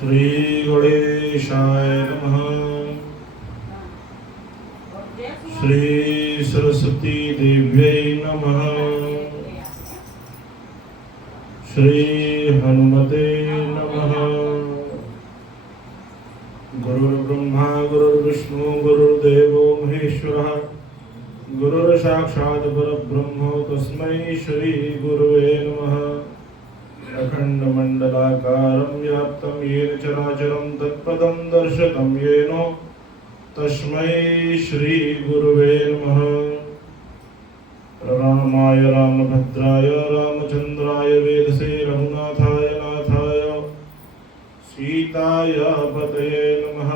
श्री गणेशाय नमः। श्री सरस्वती देव्यै नमः। श्री हनुमते नमः। गुरुर्ब्रह्मा गुरुर्विष्णु गुरुर्देवो महेश्वरः गुरुर्साक्षात् परब्रह्म तस्मै श्री गुरुवे नमः। अखंडमंडलाकारं व्याप्तं येन चराचरं तत्पदं दर्शितं येन तस्मै श्री गुरुवे नमः। रामाय रामभद्राय रामचंद्राय वेदसे रघुनाथाय नाथाय सीताय पतये नमः।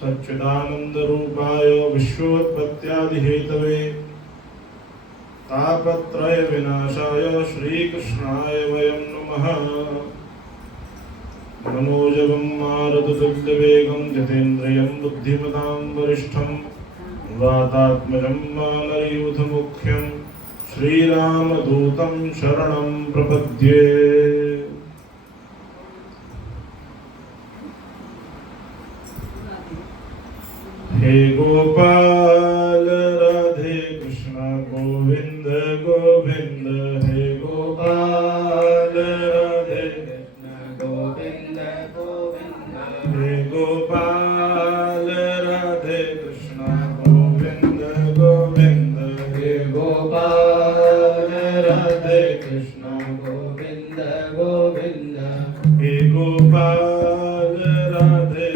सच्चिदानंद रूपाय विश्वोत्पत्त्यादिहेतवे तापत्रय विनाशाय श्रीकृष्णाय वयं नमः। मनोजवं मारुततुल्यवेगं जितेन्द्रियं बुद्धिमतां वरिष्ठं वातात्मजं वानरयूथमुख्यं श्रीरामदूतं शरणं प्रपद्ये। हे गोपाल राधे कृष्ण गोविंद गोविंद। हे गोपाल राधे कृष्ण गोविंद गोविंद। हे गोपाल राधे कृष्ण गोविंद गोविंद। हे गोपाल राधे कृष्ण गोविंद गोविंद। हे गोपाल राधे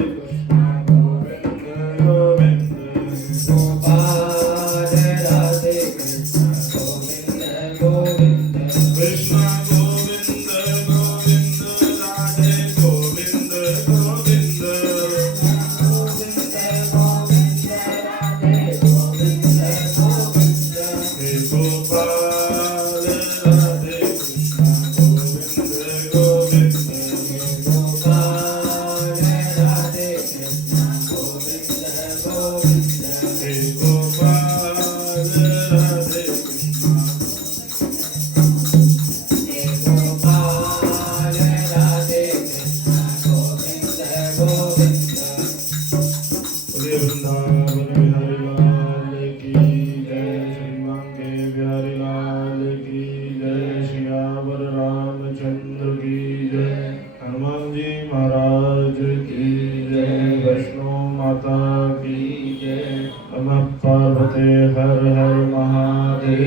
हर हर महादेव।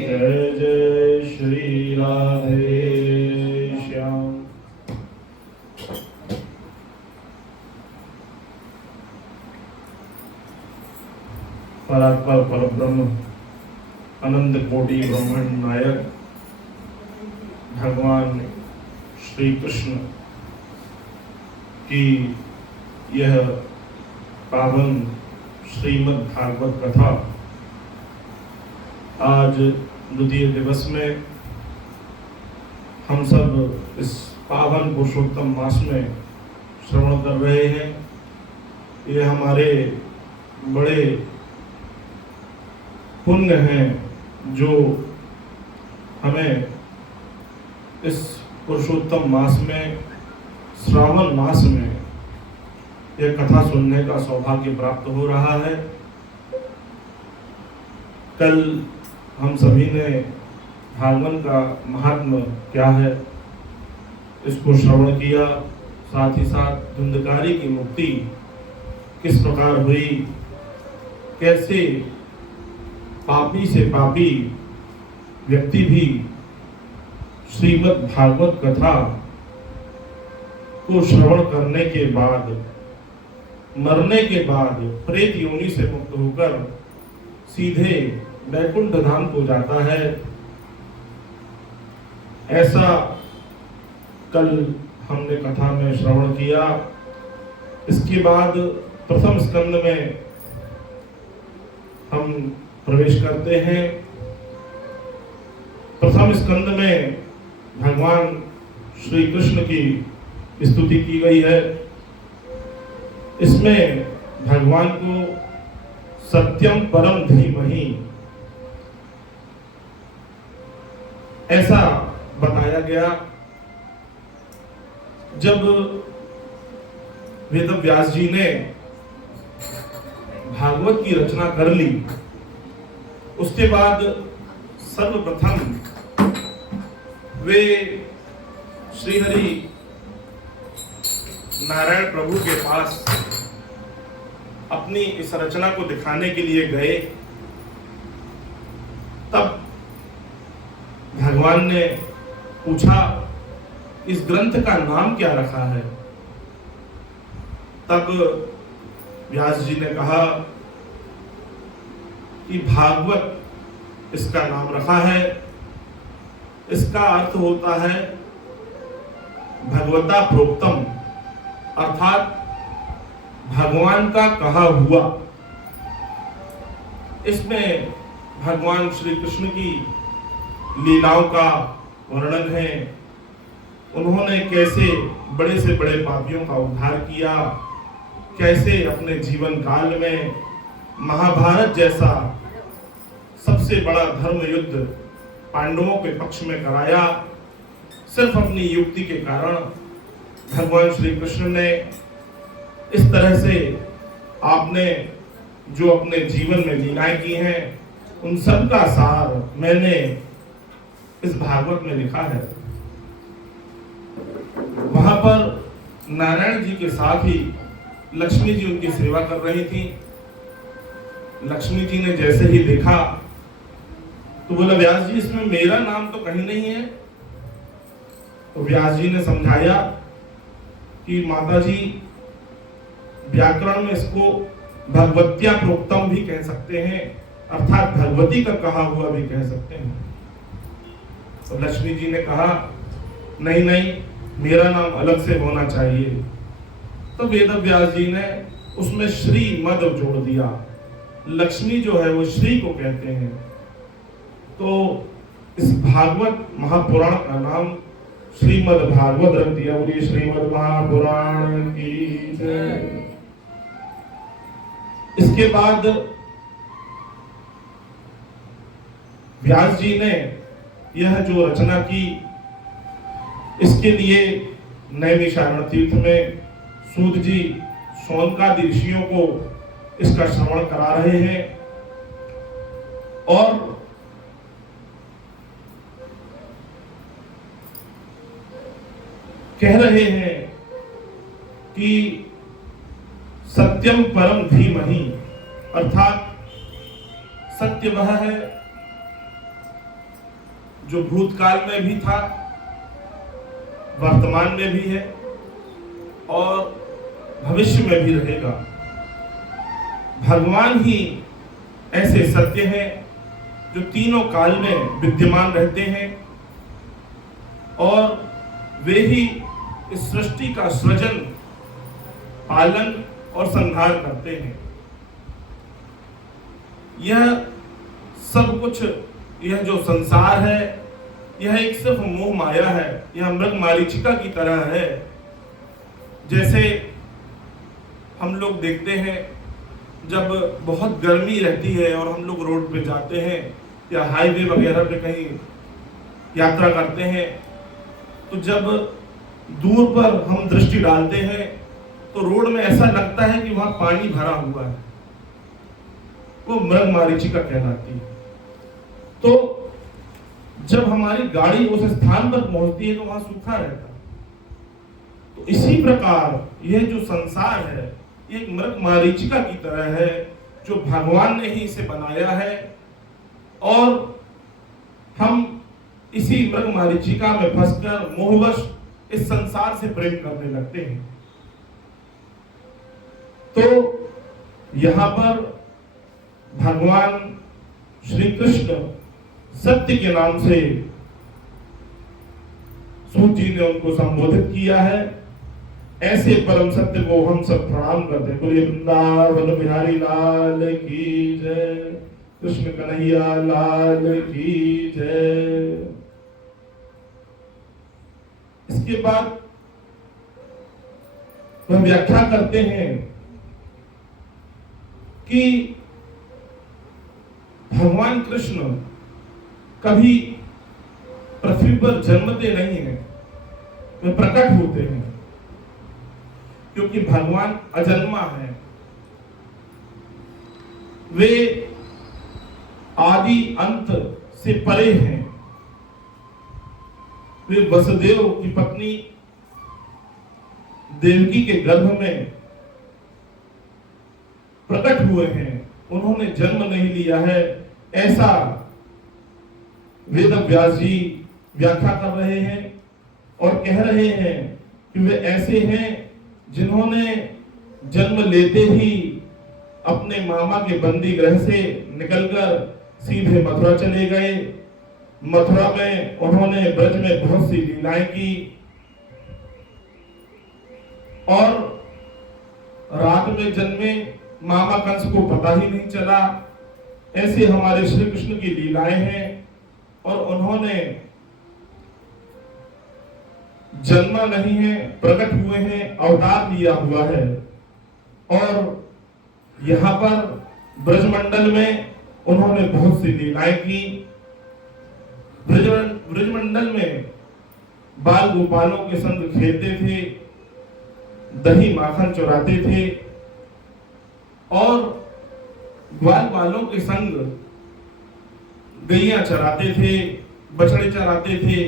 जय जय श्री राधे श्याम। परात्पर परब्रह्म अनंत कोटि ब्रह्मांड नायक भगवान श्री कृष्ण की यह पावन श्रीमद् भागवत कथा आज द्वितीय दिवस में हम सब इस पावन पुरुषोत्तम मास में श्रवण कर रहे हैं। ये हमारे बड़े पुण्य हैं जो हमें इस पुरुषोत्तम मास में श्रावण मास में यह कथा सुनने का सौभाग्य प्राप्त हो रहा है। कल हम सभी ने भागवन का महात्म्य क्या है इसको श्रवण किया, साथ ही साथ धुंधकारी की मुक्ति किस प्रकार हुई, कैसे पापी से पापी व्यक्ति भी श्रीमद् भागवत कथा को श्रवण करने के बाद मरने के बाद प्रेत योनि से मुक्त होकर सीधे वैकुंठ धाम को जाता है। ऐसा कल हमने कथा में श्रवण किया। इसके बाद प्रथम स्कंद में हम प्रवेश करते हैं। प्रथम स्कंद में भगवान श्री कृष्ण की स्तुति की गई है। इसमें भगवान को सत्यम परम धीमहि ऐसा बताया गया। जब वेद व्यास जी ने भागवत की रचना कर ली, उसके बाद सर्वप्रथम वे श्रीहरि नारायण प्रभु के पास अपनी इस रचना को दिखाने के लिए गए। तब भगवान ने पूछा, इस ग्रंथ का नाम क्या रखा है? तब व्यास जी ने कहा कि भागवत इसका नाम रखा है। इसका अर्थ होता है भगवता प्रोक्तम, अर्थात भगवान का कहा हुआ। इसमें भगवान श्री कृष्ण की लीलाओं का वर्णन है। उन्होंने कैसे बड़े से बड़े पापियों का उद्धार किया, कैसे अपने जीवन काल में महाभारत जैसा सबसे बड़ा धर्म युद्ध पांडवों के पक्ष में कराया। सिर्फ अपनी युक्ति के कारण भगवान श्री कृष्ण ने इस तरह से आपने जो अपने जीवन में लीलाएं की हैं, उन सब का सार मैंने इस भागवत में लिखा है। वहां पर नारायण जी के साथ ही लक्ष्मी जी उनकी सेवा कर रही थी। लक्ष्मी जी ने जैसे ही देखा तो बोला, व्यास जी इसमें मेरा नाम तो कहीं नहीं है। तो व्यास जी ने समझाया कि माता जी, व्याकरण में इसको भगवत्या प्रोक्तम भी कह सकते हैं, अर्थात भगवती का कहा हुआ भी कह सकते हैं। तो लक्ष्मी जी ने कहा, नहीं नहीं, मेरा नाम अलग से होना चाहिए। तो वेद व्यास जी ने उसमें श्री मद जोड़ दिया। लक्ष्मी जो है वो श्री को कहते हैं। तो इस भागवत महापुराण का नाम श्रीमद् भागवत रख दिया। बोलिए श्रीमद् महापुराण की जय। इसके बाद व्यास जी ने यह जो रचना की, इसके लिए नैमिषारण्य तीर्थ में सूत जी शौनकादि ऋषियों को इसका श्रवण करा रहे हैं और कह रहे हैं कि सत्यम परम धीमहि, अर्थात सत्य वह है जो भूतकाल में भी था, वर्तमान में भी है और भविष्य में भी रहेगा। भगवान ही ऐसे सत्य हैं जो तीनों काल में विद्यमान रहते हैं और वे ही इस सृष्टि का सृजन, पालन और संहार करते हैं। यह सब कुछ, यह जो संसार है, यह एक सिर्फ मोह माया है। यह मृग मारीचिका की तरह है। जैसे हम लोग देखते हैं, जब बहुत गर्मी रहती है और हम लोग रोड पे जाते हैं या हाईवे वगैरह पे कहीं यात्रा करते हैं, तो जब दूर पर हम दृष्टि डालते हैं तो रोड में ऐसा लगता है कि वहां पानी भरा हुआ है। वो मृग मारीचिका कहलाती है। तो जब हमारी गाड़ी उस स्थान पर पहुंचती है तो वहां सूखा रहता है। तो इसी प्रकार यह जो संसार है, एक मृग मारीचिका की तरह है जो भगवान ने ही इसे बनाया है और हम इसी मृग मारीचिका में फंसकर मोहवश इस संसार से प्रेम करने लगते हैं। तो यहां पर भगवान श्री कृष्ण सत्य के नाम से सूत जी ने उनको संबोधित किया है। ऐसे परम सत्य को हम सब प्रणाम करते हैं। बोलिए वृंदावन बिहारी लाल की जय, कृष्ण कन्हैया लाल की जय। इसके बाद वह व्याख्या करते हैं कि भगवान कृष्ण कभी पृथ्वी पर जन्मते नहीं है, वे प्रकट होते हैं। क्योंकि भगवान अजन्मा है, वे आदि अंत से परे हैं। वे वसुदेव की पत्नी देवकी के गर्भ में प्रकट हुए हैं, उन्होंने जन्म नहीं लिया है, ऐसा वेद व्यास जी व्याख्या कर रहे हैं और कह रहे हैं कि वे ऐसे हैं जिन्होंने जन्म लेते ही अपने मामा के बंदी गृह से निकलकर सीधे मथुरा चले गए। मथुरा में उन्होंने ब्रज में बहुत सी लीलाएं की और रात में जन्मे मामा कंस को पता ही नहीं चला। ऐसे हमारे श्री कृष्ण की लीलाएं हैं और उन्होंने जन्मा नहीं है, प्रकट हुए हैं, अवतार लिया हुआ है। और यहाँ पर ब्रजमंडल में उन्होंने बहुत सी लीलाएं की। ब्रजमंडल में बाल गोपालों के संग खेलते थे, दही माखन चुराते थे और ग्वाल बालों के संग गैया चराते थे, बछड़े चराते थे।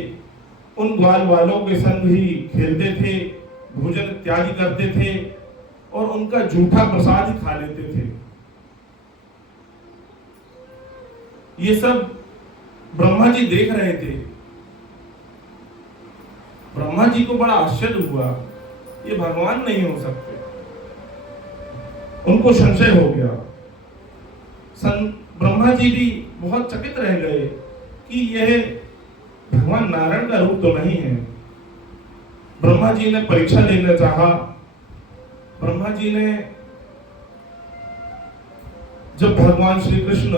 उन ग्वाल बालों के संग ही खेलते थे, भोजन इत्यादि करते थे और उनका जूठा प्रसाद ही खा लेते थे। ये सब ब्रह्मा जी देख रहे थे। ब्रह्मा जी को बड़ा आश्चर्य हुआ, ये भगवान नहीं हो सकते। उनको संशय हो गया। ब्रह्मा जी भी बहुत चकित रह गए कि यह भगवान नारायण का रूप तो नहीं है। ब्रह्मा जी ने परीक्षा लेना चाहा। ब्रह्मा जी ने जब भगवान श्री कृष्ण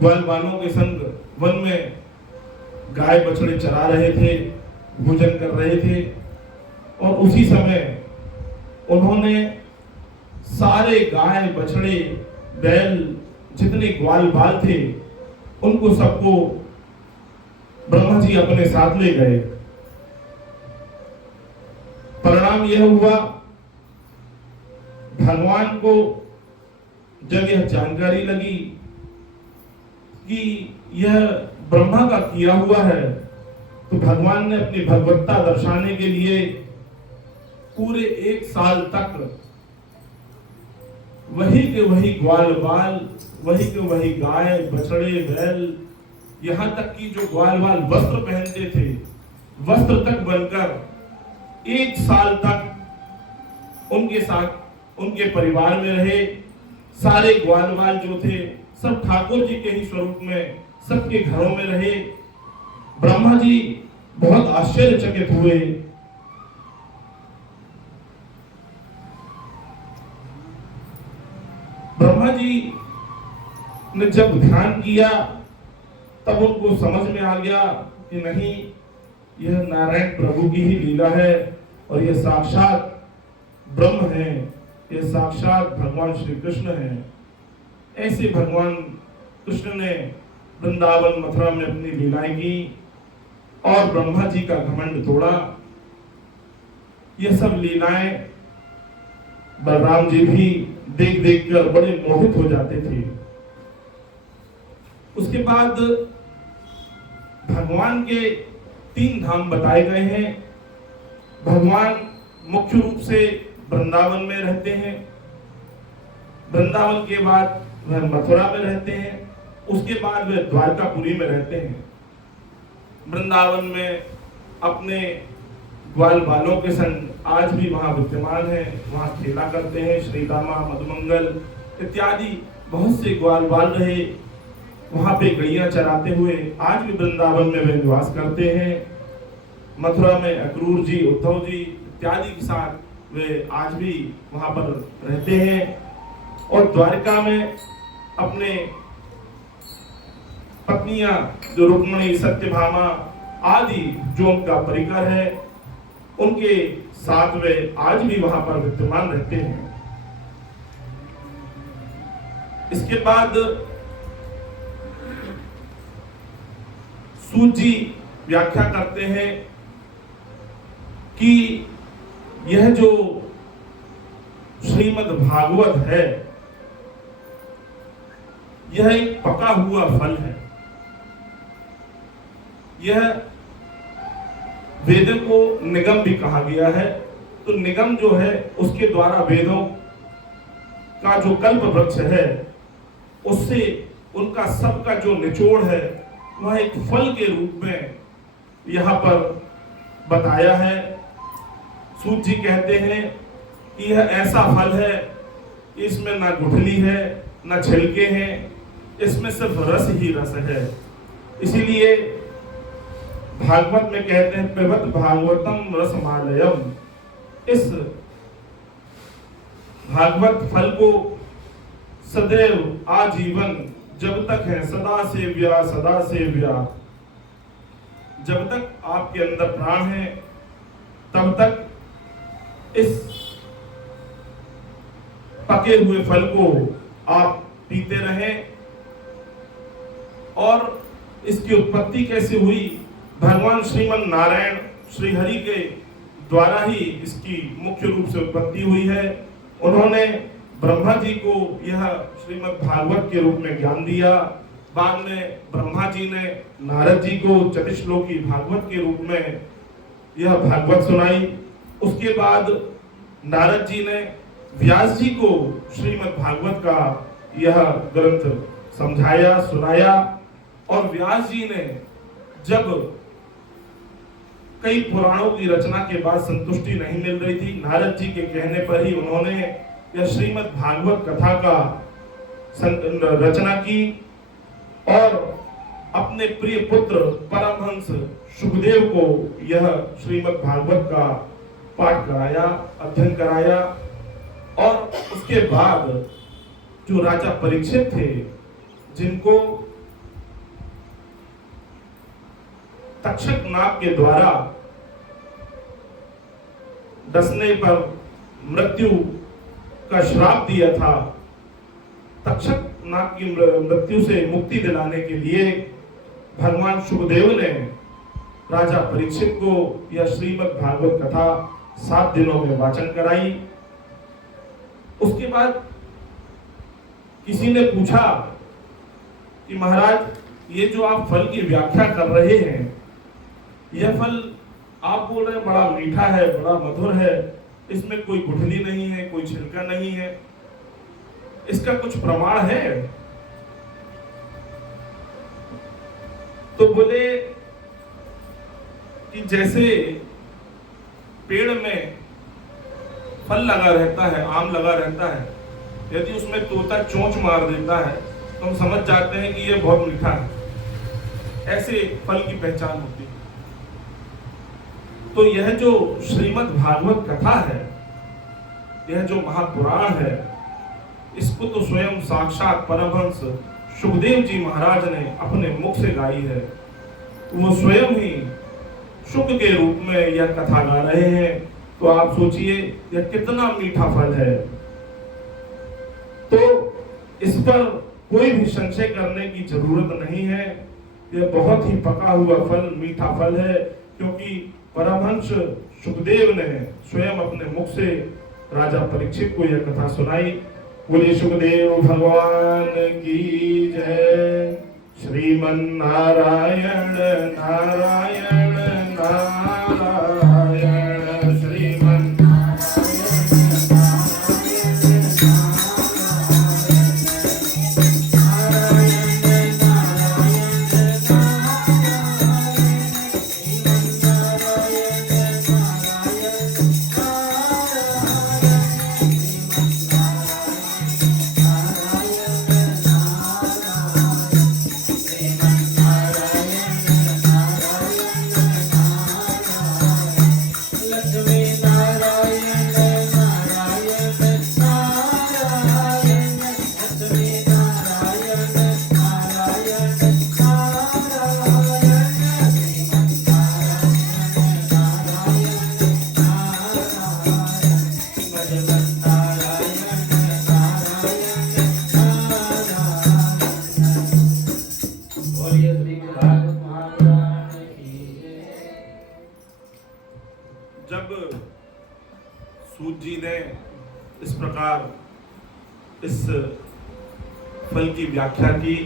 ग्वाल बालों के संग वन में गाय बछड़े चरा रहे थे, भोजन कर रहे थे और उसी समय उन्होंने सारे गाय बछड़े बैल जितने ग्वाल बाल थे उनको सबको ब्रह्मा जी अपने साथ ले गए। परिणाम यह हुआ, भगवान को जब यह जानकारी लगी कि यह ब्रह्मा का किया हुआ है, तो भगवान ने अपनी भगवत्ता दर्शाने के लिए पूरे 1 साल तक वही के वही ग्वाल बाल, वही के वही गाय बछड़े बैल, यहाँ तक कि जो ग्वाल बाल वस्त्र पहनते थे, वस्त्र तक बनकर 1 साल तक उनके साथ उनके परिवार में रहे। सारे ग्वाल बाल जो थे सब ठाकुर जी के ही स्वरूप में सबके घरों में रहे। ब्रह्मा जी बहुत आश्चर्यचकित हुए। ब्रह्मा जी ने जब ध्यान किया तब उनको समझ में आ गया कि नहीं, यह नारायण प्रभु की ही लीला है और यह साक्षात ब्रह्म है, यह साक्षात भगवान श्री कृष्ण है। ऐसे भगवान कृष्ण ने वृंदावन मथुरा में अपनी लीलाएं की और ब्रह्मा जी का घमंड तोड़ा। यह सब लीलाएं बलराम जी भी देख देख कर बड़े मोहित हो जाते थे। उसके बाद भगवान के 3 धाम बताए गए हैं। भगवान मुख्य रूप से वृंदावन में रहते हैं। वृंदावन के बाद वह मथुरा में रहते हैं। उसके बाद वह द्वारकापुरी में रहते हैं। वृंदावन में अपने ग्वाल बालों के संग आज भी वहां विद्यमान है, वहां खेला करते हैं। श्री रामा, मधुमंगल इत्यादि बहुत से ग्वाल बाल रहे, वहां पे गैया चराते हुए आज भी वृंदावन में वे निवास करते हैं। मथुरा में अक्रूर जी, उद्धव जी इत्यादि के साथ वे आज भी वहां पर रहते हैं। और द्वारका में अपने पत्नियां जो रुक्मिणी, सत्यभामा आदि जो उनका परिकर है, उनके साथ वे आज भी वहां पर विद्यमान रहते हैं। इसके बाद सूत जी व्याख्या करते हैं कि यह जो श्रीमद् भागवत है, यह एक पका हुआ फल है। यह वेदों को निगम भी कहा गया है। तो निगम जो है उसके द्वारा वेदों का जो कल्प वृक्ष है उससे उनका सबका जो निचोड़ है वह एक फल के रूप में यहाँ पर बताया है। सूत जी कहते हैं कि यह ऐसा फल है, इसमें ना गुठली है ना छिलके हैं, इसमें सिर्फ रस ही रस है। इसीलिए भागवत में कहते हैं पिबत भागवतम रसमालयम। इस भागवत फल को सदैव आजीवन जब तक है सदा सेव्या सदा सेव्या, जब तक आपके अंदर प्राण है तब तक इस पके हुए फल को आप पीते रहें। और इसकी उत्पत्ति कैसे हुई? भगवान श्रीमन नारायण श्री हरि के द्वारा ही इसकी मुख्य रूप से उत्पत्ति हुई है। उन्होंने ब्रह्मा जी को यह श्रीमद् भागवत के रूप में ज्ञान दिया। बाद में ब्रह्मा जी ने नारद जी को चतुश्लोकी भागवत के रूप में यह भागवत सुनाई। उसके बाद नारद जी ने व्यास जी को श्रीमद् भागवत का यह ग्रंथ समझाया, सुनाया। और व्यास जी ने जब कई पुराणों की रचना के बाद संतुष्टि नहीं मिल रही थी, नारद जी के कहने पर ही उन्होंने यह श्रीमद् भागवत कथा का रचना की और अपने प्रिय पुत्र परमहंस सुखदेव को यह श्रीमद् भागवत का पाठ कराया, अध्ययन कराया। और उसके बाद जो राजा परीक्षित थे, जिनको तक्षक नाग के द्वारा डसने पर मृत्यु का श्राप दिया था, तक्षक नाग की मृत्यु से मुक्ति दिलाने के लिए भगवान सुखदेव ने राजा परीक्षित को यह श्रीमद् भागवत कथा 7 दिनों में वाचन कराई। उसके बाद किसी ने पूछा कि महाराज, ये जो आप फल की व्याख्या कर रहे हैं, यह फल आप बोल रहे हैं बड़ा मीठा है, बड़ा मधुर है, इसमें कोई गुठली नहीं है, कोई छिलका नहीं है, इसका कुछ प्रमाण है? तो बोले कि जैसे पेड़ में फल लगा रहता है, आम लगा रहता है, यदि उसमें तोता चोंच मार देता है तो हम समझ जाते हैं कि यह बहुत मीठा है। ऐसे फल की पहचान होती है। तो यह जो श्रीमद् भागवत कथा है, यह जो महापुराण है, इसको तो स्वयं साक्षात परमहंस सुखदेव जी महाराज ने अपने मुख से गाई है। वो स्वयं ही शुक के रूप में यह कथा गा रहे हैं। तो आप सोचिए यह कितना मीठा फल है। तो इस पर कोई भी संशय करने की जरूरत नहीं है। यह बहुत ही पका हुआ फल, मीठा फल है, क्योंकि परमहंस सुखदेव ने स्वयं अपने मुख से राजा परीक्षित को यह कथा सुनाई। बोले सुखदेव भगवान की जय। श्रीमन नारायण नारायण नारायण श्रीमन इस प्रकार इस फल की व्याख्या की।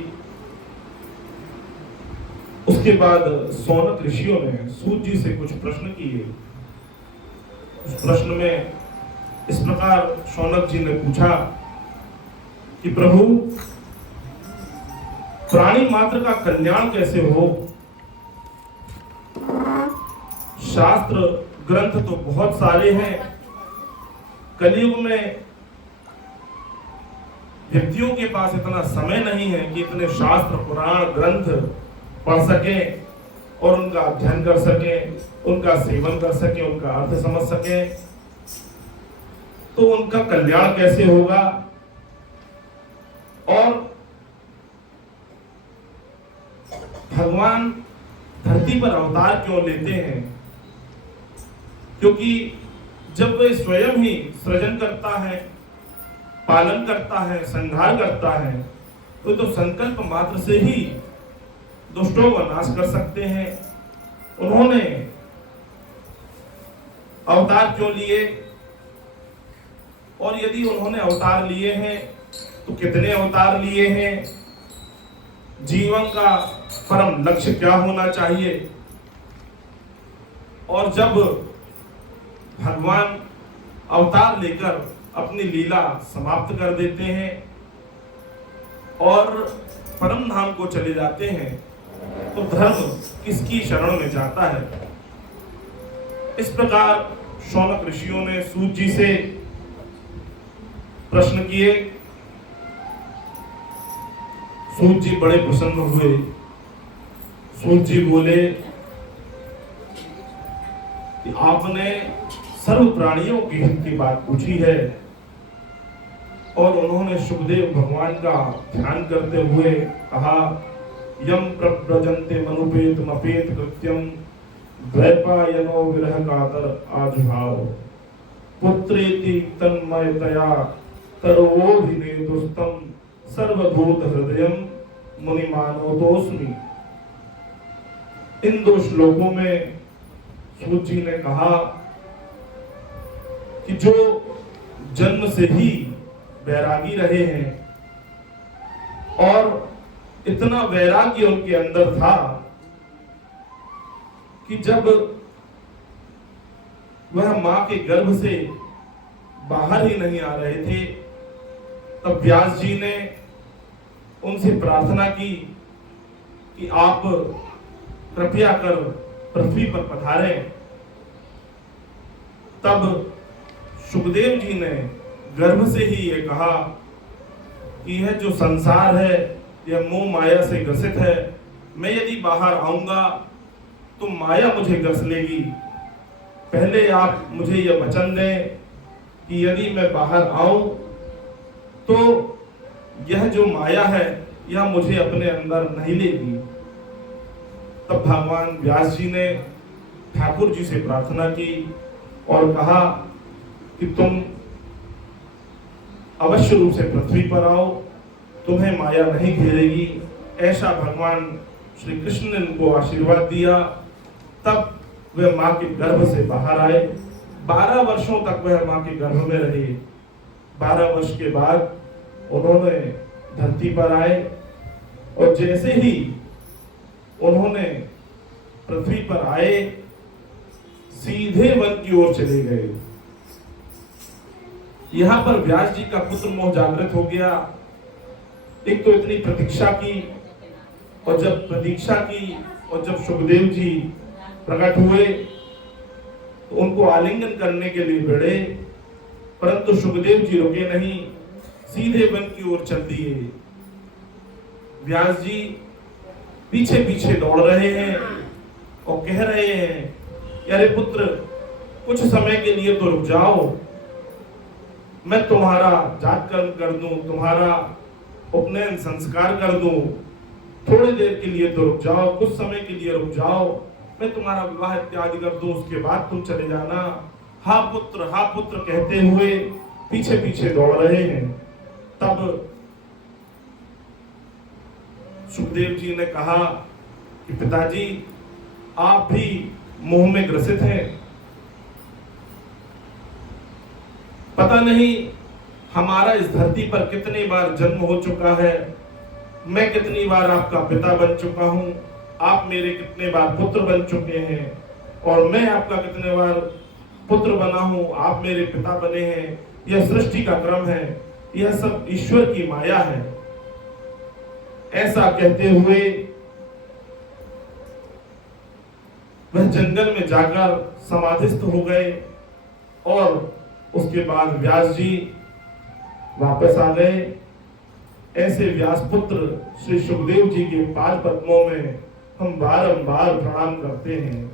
उसके बाद सौनक ऋषियों ने सूत जी से कुछ प्रश्न किए। उस प्रश्न में इस प्रकार शौनक जी ने पूछा कि प्रभु, प्राणी मात्र का कल्याण कैसे हो? शास्त्र ग्रंथ तो बहुत सारे हैं। कलयुग में व्यक्तियों के पास इतना समय नहीं है कि इतने शास्त्र पुराण ग्रंथ पढ़ सके और उनका अध्ययन कर सके, उनका सेवन कर सके, उनका अर्थ समझ सके। तो उनका कल्याण कैसे होगा? और भगवान धरती पर अवतार क्यों लेते हैं? क्योंकि जब वे स्वयं ही सृजन करता है, पालन करता है, संहार करता है, तो संकल्प मात्र से ही दुष्टों का नाश कर सकते हैं। उन्होंने अवतार क्यों लिए? और यदि उन्होंने अवतार लिए हैं तो कितने अवतार लिए हैं? जीवन का परम लक्ष्य क्या होना चाहिए? और जब भगवान अवतार लेकर अपनी लीला समाप्त कर देते हैं और परम धाम को चले जाते हैं, तो धर्म किसकी शरण में जाता है? इस प्रकार शौनक ऋषियों ने सूत जी से प्रश्न किए। सूत जी बड़े प्रसन्न हुए। सूत जी बोले कि आपने सर्व प्राणियों के हित की बात पूछी है। और उन्होंने सुखदेव भगवान का ध्यान करते हुए कहा, यम प्रव्रजन्ते मनुपेत मपेत कृत्यम द्वैपायनो विरह कातर आजुभाव पुत्रेति तन्मयतया तरोभिनेदुस्तम सर्वभूत हृदयम मुनिमानोतोस्मि। इन 2 श्लोकों में सूत जी ने कहा कि जो जन्म से ही वैरागी रहे हैं और इतना वैराग्य उनके अंदर था कि जब वह मां के गर्भ से बाहर ही नहीं आ रहे थे, तब व्यास जी ने उनसे प्रार्थना की कि आप कृपया कर पृथ्वी पर पधारें। तब सुखदेव जी ने गर्भ से ही ये कहा कि यह जो संसार है यह मोह माया से ग्रसित है। मैं यदि बाहर आऊंगा तो माया मुझे ग्रस लेगी। पहले आप मुझे यह वचन दें कि यदि मैं बाहर आऊं तो यह जो माया है यह मुझे अपने अंदर नहीं लेगी। तब भगवान व्यास जी ने ठाकुर जी से प्रार्थना की और कहा कि तुम अवश्य रूप से पृथ्वी पर आओ, तुम्हें माया नहीं घेरेगी। ऐसा भगवान श्री कृष्ण ने उनको आशीर्वाद दिया। तब वह मां के गर्भ से बाहर आए। 12 वर्षों तक वह मां के गर्भ में रहे। 12 वर्ष के बाद उन्होंने धरती पर आए और जैसे ही उन्होंने पृथ्वी पर आए, सीधे वन की ओर चले गए। यहां पर व्यास जी का पुत्र मोह जागृत हो गया। एक तो इतनी प्रतीक्षा की, और जब प्रतीक्षा की और जब सुखदेव जी प्रकट हुए तो उनको आलिंगन करने के लिए बढ़े, परंतु सुखदेव जी रुके नहीं, सीधे वन की ओर चल दिए। व्यास जी पीछे पीछे दौड़ रहे हैं और कह रहे हैं, अरे पुत्र, कुछ समय के लिए तो रुक जाओ, मैं तुम्हारा जातकर्म कर दूं, तुम्हारा उपनयन संस्कार कर दूं। थोड़ी देर के लिए तो रुक जाओ, कुछ समय के लिए रुक जाओ, मैं तुम्हारा विवाह इत्यादि कर दूं, उसके बाद तुम चले जाना। हा पुत्र कहते हुए पीछे पीछे दौड़ रहे हैं। तब सुखदेव जी ने कहा कि पिताजी, आप भी मोह में ग्रसित हैं। पता नहीं हमारा इस धरती पर कितनी बार जन्म हो चुका है, मैं कितनी बार आपका पिता बन चुका हूँ, आप मेरे कितने बार पुत्र बन चुके हैं, और मैं आपका कितने बार पुत्र बना हूँ, आप मेरे पिता बने हैं। यह सृष्टि का क्रम है, यह सब ईश्वर की माया है। ऐसा कहते हुए वह जंगल में जाकर समाधिस्थ हो गए, और उसके बाद व्यास जी वापस आ गए। ऐसे व्यास पुत्र श्री सुखदेव जी के पाद पद्मों में हम बारंबार प्रणाम करते हैं।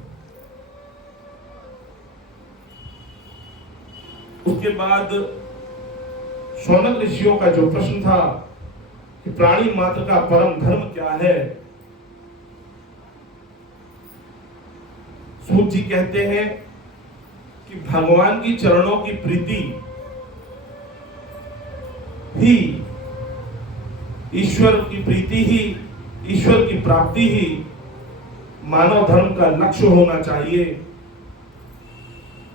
उसके बाद शौनक ऋषियों का जो प्रश्न था कि प्राणी मात्र का परम धर्म क्या है, सूत जी कहते हैं कि भगवान की चरणों की प्रीति ही, ईश्वर की प्रीति ही, ईश्वर की प्राप्ति ही मानव धर्म का लक्ष्य होना चाहिए।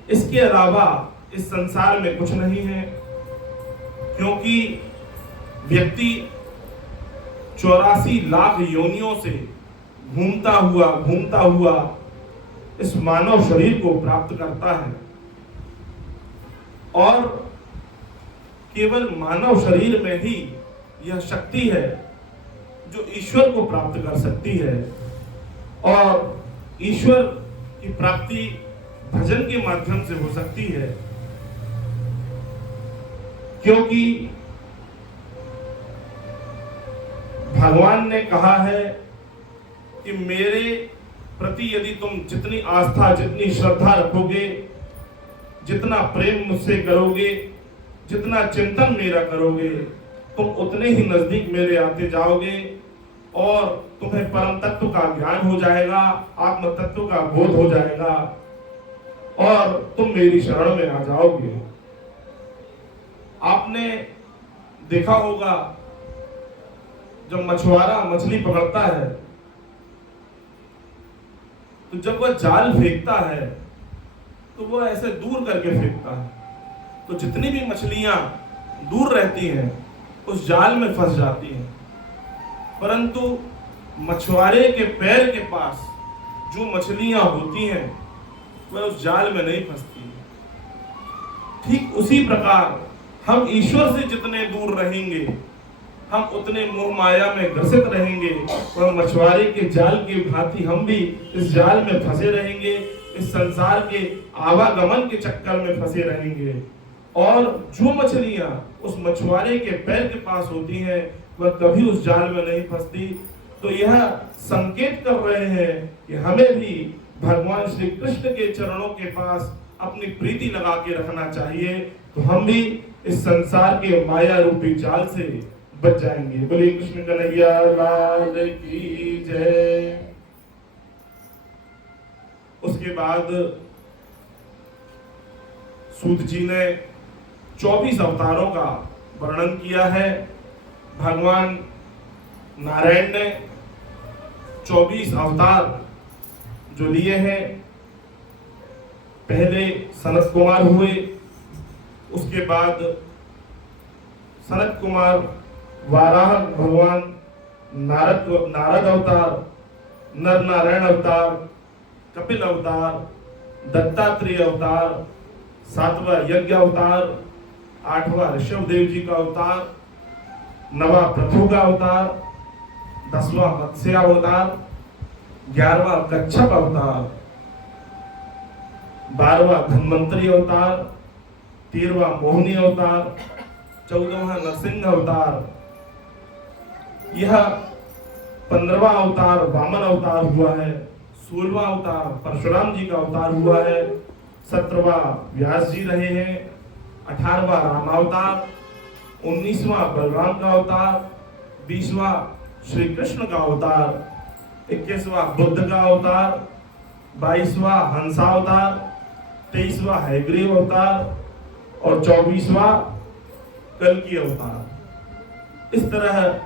इसके अलावा इस संसार में कुछ नहीं है, क्योंकि व्यक्ति 84 लाख योनियों से घूमता हुआ इस मानव शरीर को प्राप्त करता है, और केवल मानव शरीर में ही यह शक्ति है जो ईश्वर को प्राप्त कर सकती है। और ईश्वर की प्राप्ति भजन के माध्यम से हो सकती है, क्योंकि भगवान ने कहा है कि मेरे प्रति यदि तुम जितनी आस्था, जितनी श्रद्धा रखोगे, जितना प्रेम मुझसे करोगे, जितना चिंतन मेरा करोगे, तुम उतने ही नजदीक मेरे आते जाओगे, और तुम्हें परम तत्व का ज्ञान हो जाएगा, आत्म तत्व का बोध हो जाएगा, और तुम मेरी शरण में आ जाओगे। आपने देखा होगा जब मछुआरा मछली पकड़ता है, तो जब वह जाल फेंकता है तो वह ऐसे दूर करके फेंकता है, तो जितनी भी मछलियां दूर रहती हैं उस जाल में फंस जाती हैं, परंतु मछुआरे के पैर के पास जो मछलियां होती हैं वह उस जाल में नहीं फंसती। ठीक उसी प्रकार हम ईश्वर से जितने दूर रहेंगे, हम उतने मोह माया में ग्रसित रहेंगे, और मछुआरे के जाल की भांति हम भी इस जाल में फंसे रहेंगे, इस संसार के आवागमन के चक्कर में फंसे रहेंगे। और जो मछलियां उस मछुआरे के पैर के पास होती हैं वह कभी उस जाल में नहीं फंसती। तो यह संकेत कर रहे हैं कि हमें भी भगवान श्री कृष्ण के चरणों के पास अपनी प्रीति लगा के रखना चाहिए, तो हम भी इस संसार के माया रूपी जाल से बच जाएंगे। बोले कृष्ण कन्हैया लाल की जय। उसके बाद सूत जी ने 24 अवतारों का वर्णन किया है। भगवान नारायण ने 24 अवतार जो लिए हैं, पहले सनत कुमार हुए, उसके बाद सनत कुमार वाराह भगवान, नारद अवतार, नर नारायण अवतार, कपिल अवतार, दत्तात्रेय अवतार, 7वां यज्ञ अवतार, 8वां ऋषभ देव जी का अवतार, 9वां पृथु का अवतार, 10वां मत्स्य अवतार, 11वां कच्छप अवतार, 12वां धन्वंतरी अवतार, 13वां मोहिनी अवतार, 14वां नरसिंह अवतार, यह 15वां अवतार वामन अवतार हुआ है, 16वां अवतार परशुराम जी का अवतार हुआ है, 17वां व्यास जी रहे हैं, 18वां रामावतार, 19वां बलराम का अवतार, 20वां श्री कृष्ण का अवतार, 21वां बुद्ध का अवतार, 22वां हंसावतार, 23वां हैग्रीव अवतार, और 24वां कल्कि अवतार। इस तरह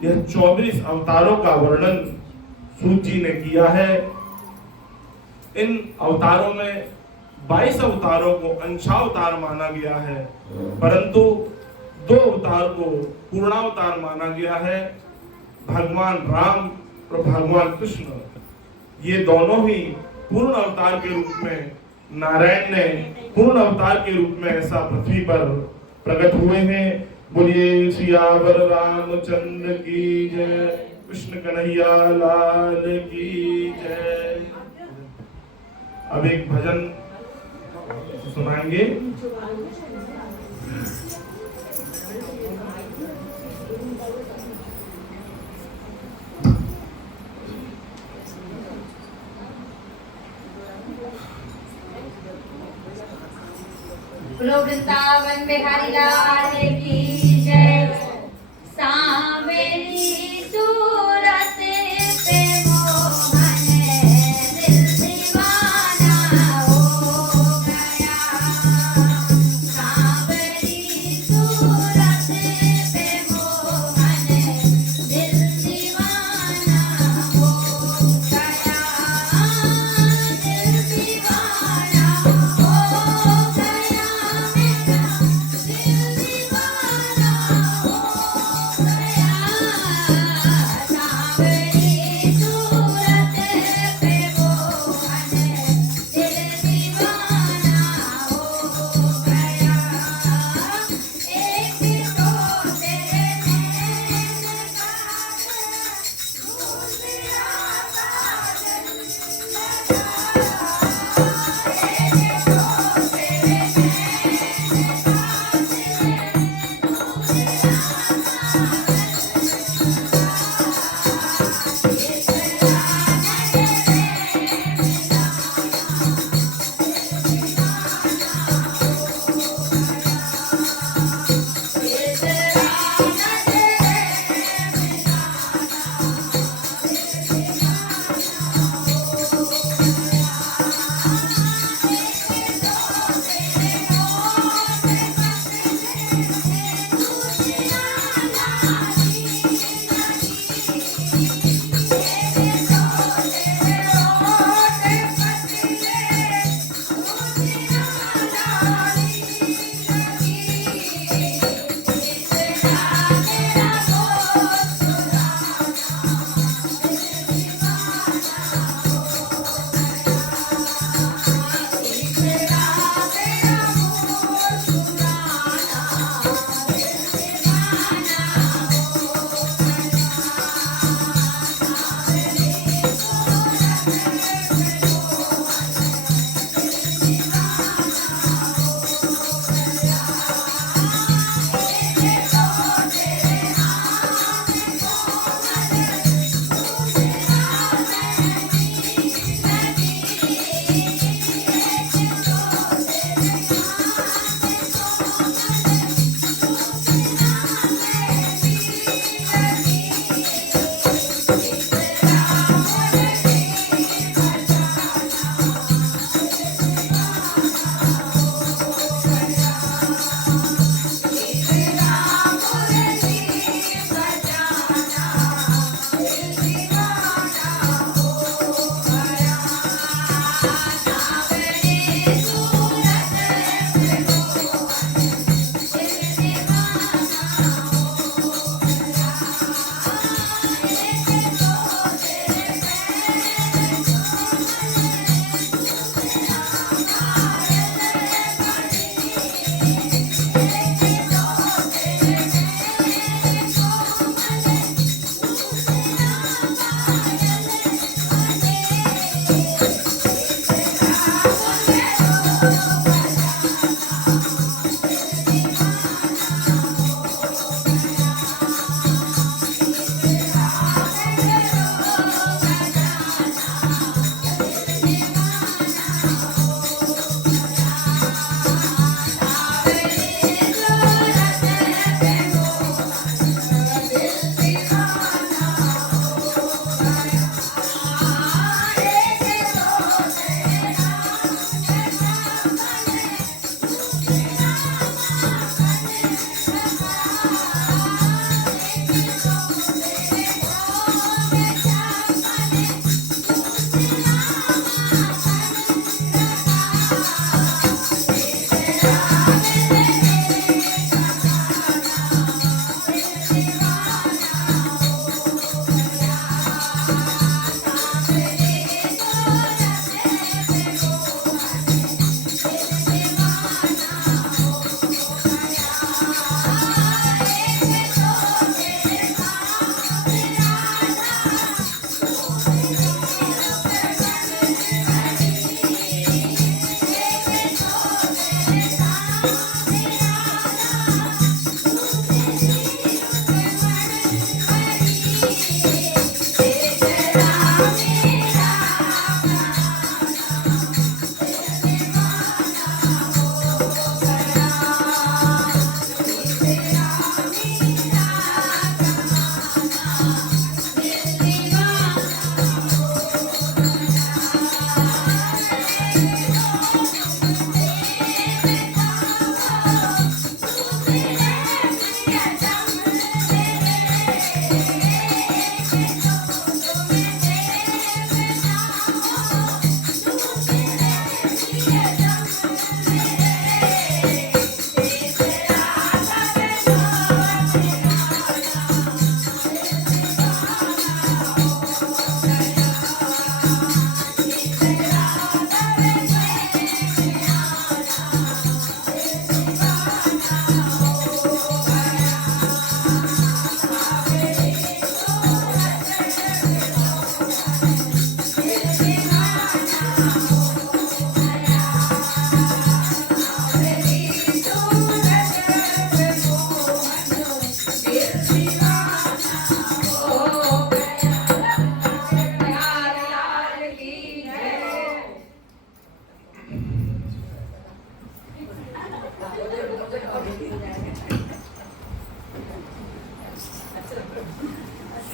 यह 24 अवतारों का वर्णन सूत जी ने किया है। इन अवतारों में 22 अवतारों को अंशावतार माना गया है, परंतु दो अवतार को पूर्णावतार माना गया है, भगवान राम और भगवान कृष्ण। ये दोनों ही पूर्ण अवतार के रूप में, नारायण ने पूर्ण अवतार के रूप में ऐसा पृथ्वी पर प्रकट हुए हैं। बोलिए सियावर रामचंद्र की जय, कृष्ण कन्हैया लाल की जय। अब एक भजन सुनाएंगे। बोलो वृंदावन बिहारी लाल की जय। सांवरी सूरत पे मोहन दिल दीवाना हो गया। सांवरी सूरत पे मोहन दिल दीवाना हो गया। दिल दीवाना हो गया। दिल दीवाना हो गया।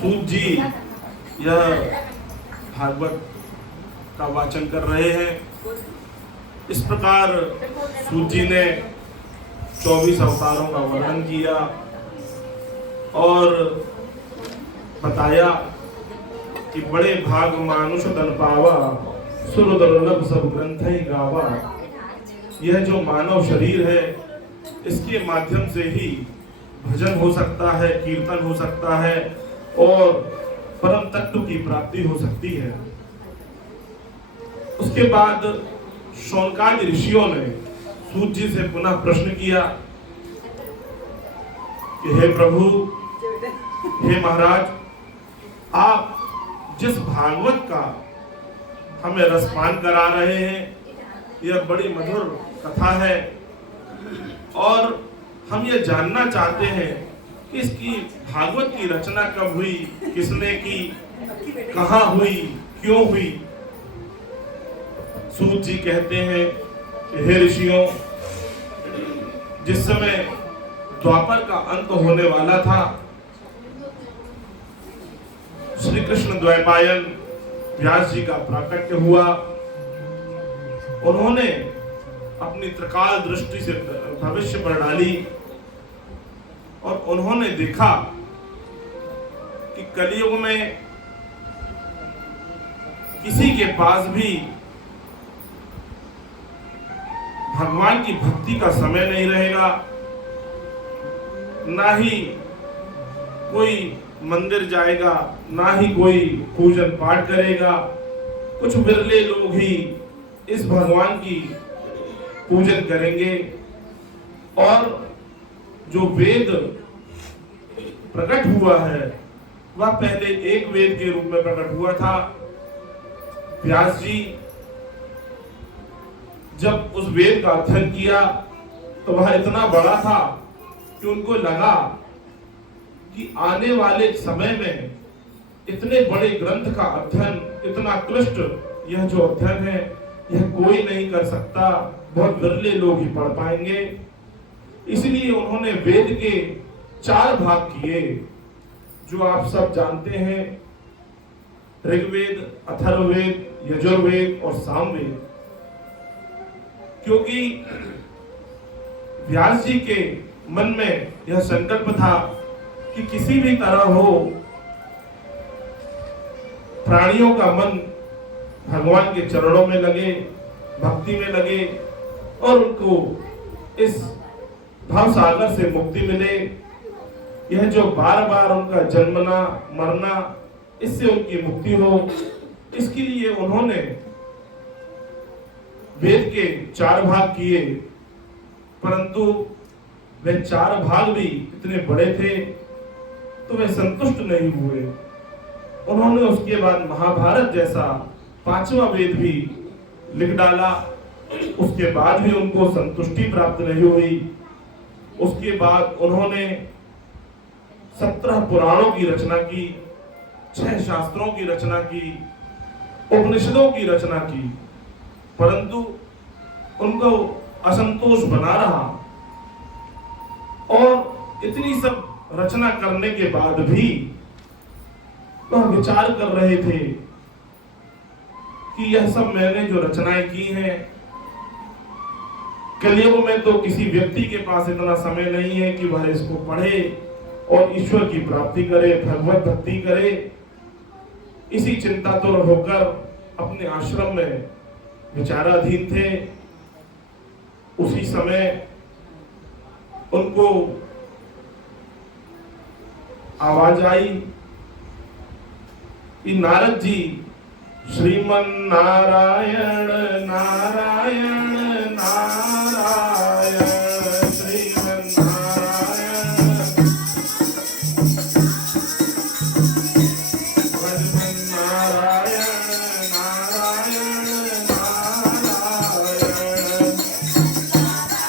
सूत जी यह भागवत का वाचन कर रहे हैं। इस प्रकार सूत जी ने 24 अवतारों का वर्णन किया और बताया कि बड़े भाग मानुष तन पावा, सुर दुर्लभ सब ग्रंथ ही गावा। यह जो मानव शरीर है, इसके माध्यम से ही भजन हो सकता है, कीर्तन हो सकता है और परम तत्व की प्राप्ति हो सकती है। उसके बाद शौनकादि ऋषियों ने सूत जी से पुनः प्रश्न किया कि हे प्रभु, हे महाराज, आप जिस भागवत का हमें रसपान करा रहे हैं, यह बड़ी मधुर कथा है और हम ये जानना चाहते हैं कि इसकी भागवत की रचना कब हुई, किसने की, कहाँ हुई, क्यों हुई। सूत जी कहते हैं कि हे ऋषियों, जिस समय द्वापर का अंत होने वाला था, श्री कृष्ण द्वैपायन व्यास जी का प्राकट्य हुआ। उन्होंने अपनी त्रिकाल दृष्टि से भविष्य पर डाली और उन्होंने देखा कि कलयुग में किसी के पास भी भगवान की भक्ति का समय नहीं रहेगा, ना ही कोई मंदिर जाएगा, ना ही कोई पूजन पाठ करेगा। कुछ बिरले लोग ही इस भगवान की पूजन करेंगे और जो वेद प्रकट हुआ है वह पहले एक वेद के रूप में प्रकट हुआ था। व्यास जी जब उस वेद का अध्ययन किया तो वह इतना बड़ा था कि उनको लगा कि आने वाले समय में इतने बड़े ग्रंथ का अध्ययन, इतना क्लिष्ट यह जो अध्ययन है, यह कोई नहीं कर सकता, बहुत विरले लोग ही पढ़ पाएंगे। इसलिए उन्होंने वेद के 4 भाग किए, जो आप सब जानते हैं, ऋग्वेद, अथर्ववेद, यजुर्वेद और सामवेद। क्योंकि व्यास जी के मन में यह संकल्प था कि किसी भी तरह हो प्राणियों का मन भगवान के चरणों में लगे, भक्ति में लगे और उनको इस भाव सागर से मुक्ति मिले। यह जो बार बार उनका जन्मना मरना, इससे उनकी मुक्ति हो, इसके लिए उन्होंने वेद के 4 भाग किए। परंतु वे 4 भाग भी इतने बड़े थे तो वे संतुष्ट नहीं हुए। उन्होंने उसके बाद महाभारत जैसा 5वां वेद भी लिख डाला। उसके बाद भी उनको संतुष्टि प्राप्त नहीं हुई। उसके बाद उन्होंने 17 पुराणों की रचना की, 6 शास्त्रों की रचना की, उपनिषदों की रचना की, परंतु उनको असंतोष बना रहा और इतनी सब रचना करने के बाद भी वह विचार कर रहे थे कि यह सब मैंने जो रचनाएं की हैं, कलयुग में तो किसी व्यक्ति के पास इतना समय नहीं है कि वह इसको पढ़े और ईश्वर की प्राप्ति करे, भगवत भक्ति करे। इसी चिंतातुर होकर अपने आश्रम में विचाराधीन थे। उसी समय उनको आवाज आई कि नारद जी श्रीमन नारायण नारायण नारायण श्रीमन नारायण श्रीमन नारायण नारायण नारायण। नारायण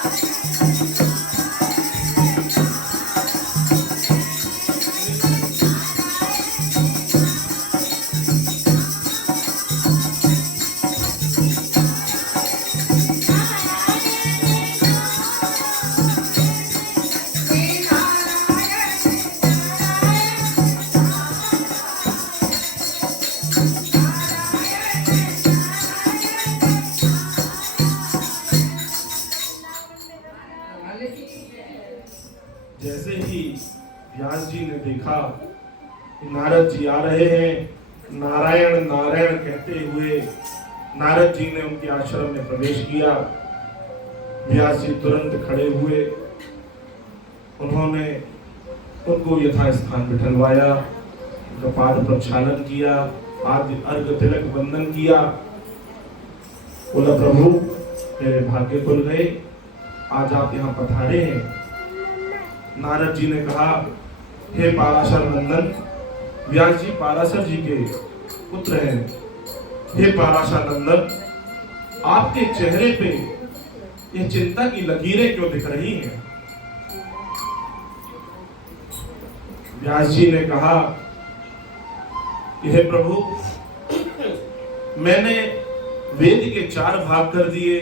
जैसे ही व्यास जी ने देखा कि नारद जी आ रहे हैं, नारायण नारायण कहते हुए नारद जी ने उनके आश्रम में प्रवेश किया। व्यास जी तुरंत खड़े हुए, उन्होंने उनको यथास्थान बिठलवाया, उनका पाद प्रक्षालन किया, आदि अर्घ तिलक वंदन किया। बोला प्रभु मेरे भाग्य खुल गए, आज आप यहाँ पधारे हैं। नारद जी ने कहा हे पाराशर नंदन, व्यास जी पाराशर जी के पुत्र हैं, हे पाराशर नंदन, आपके चेहरे पे ये चिंता की लकीरें क्यों दिख रही हैं? व्यास जी ने कहा कि हे प्रभु, मैंने वेद के 4 भाग कर दिए,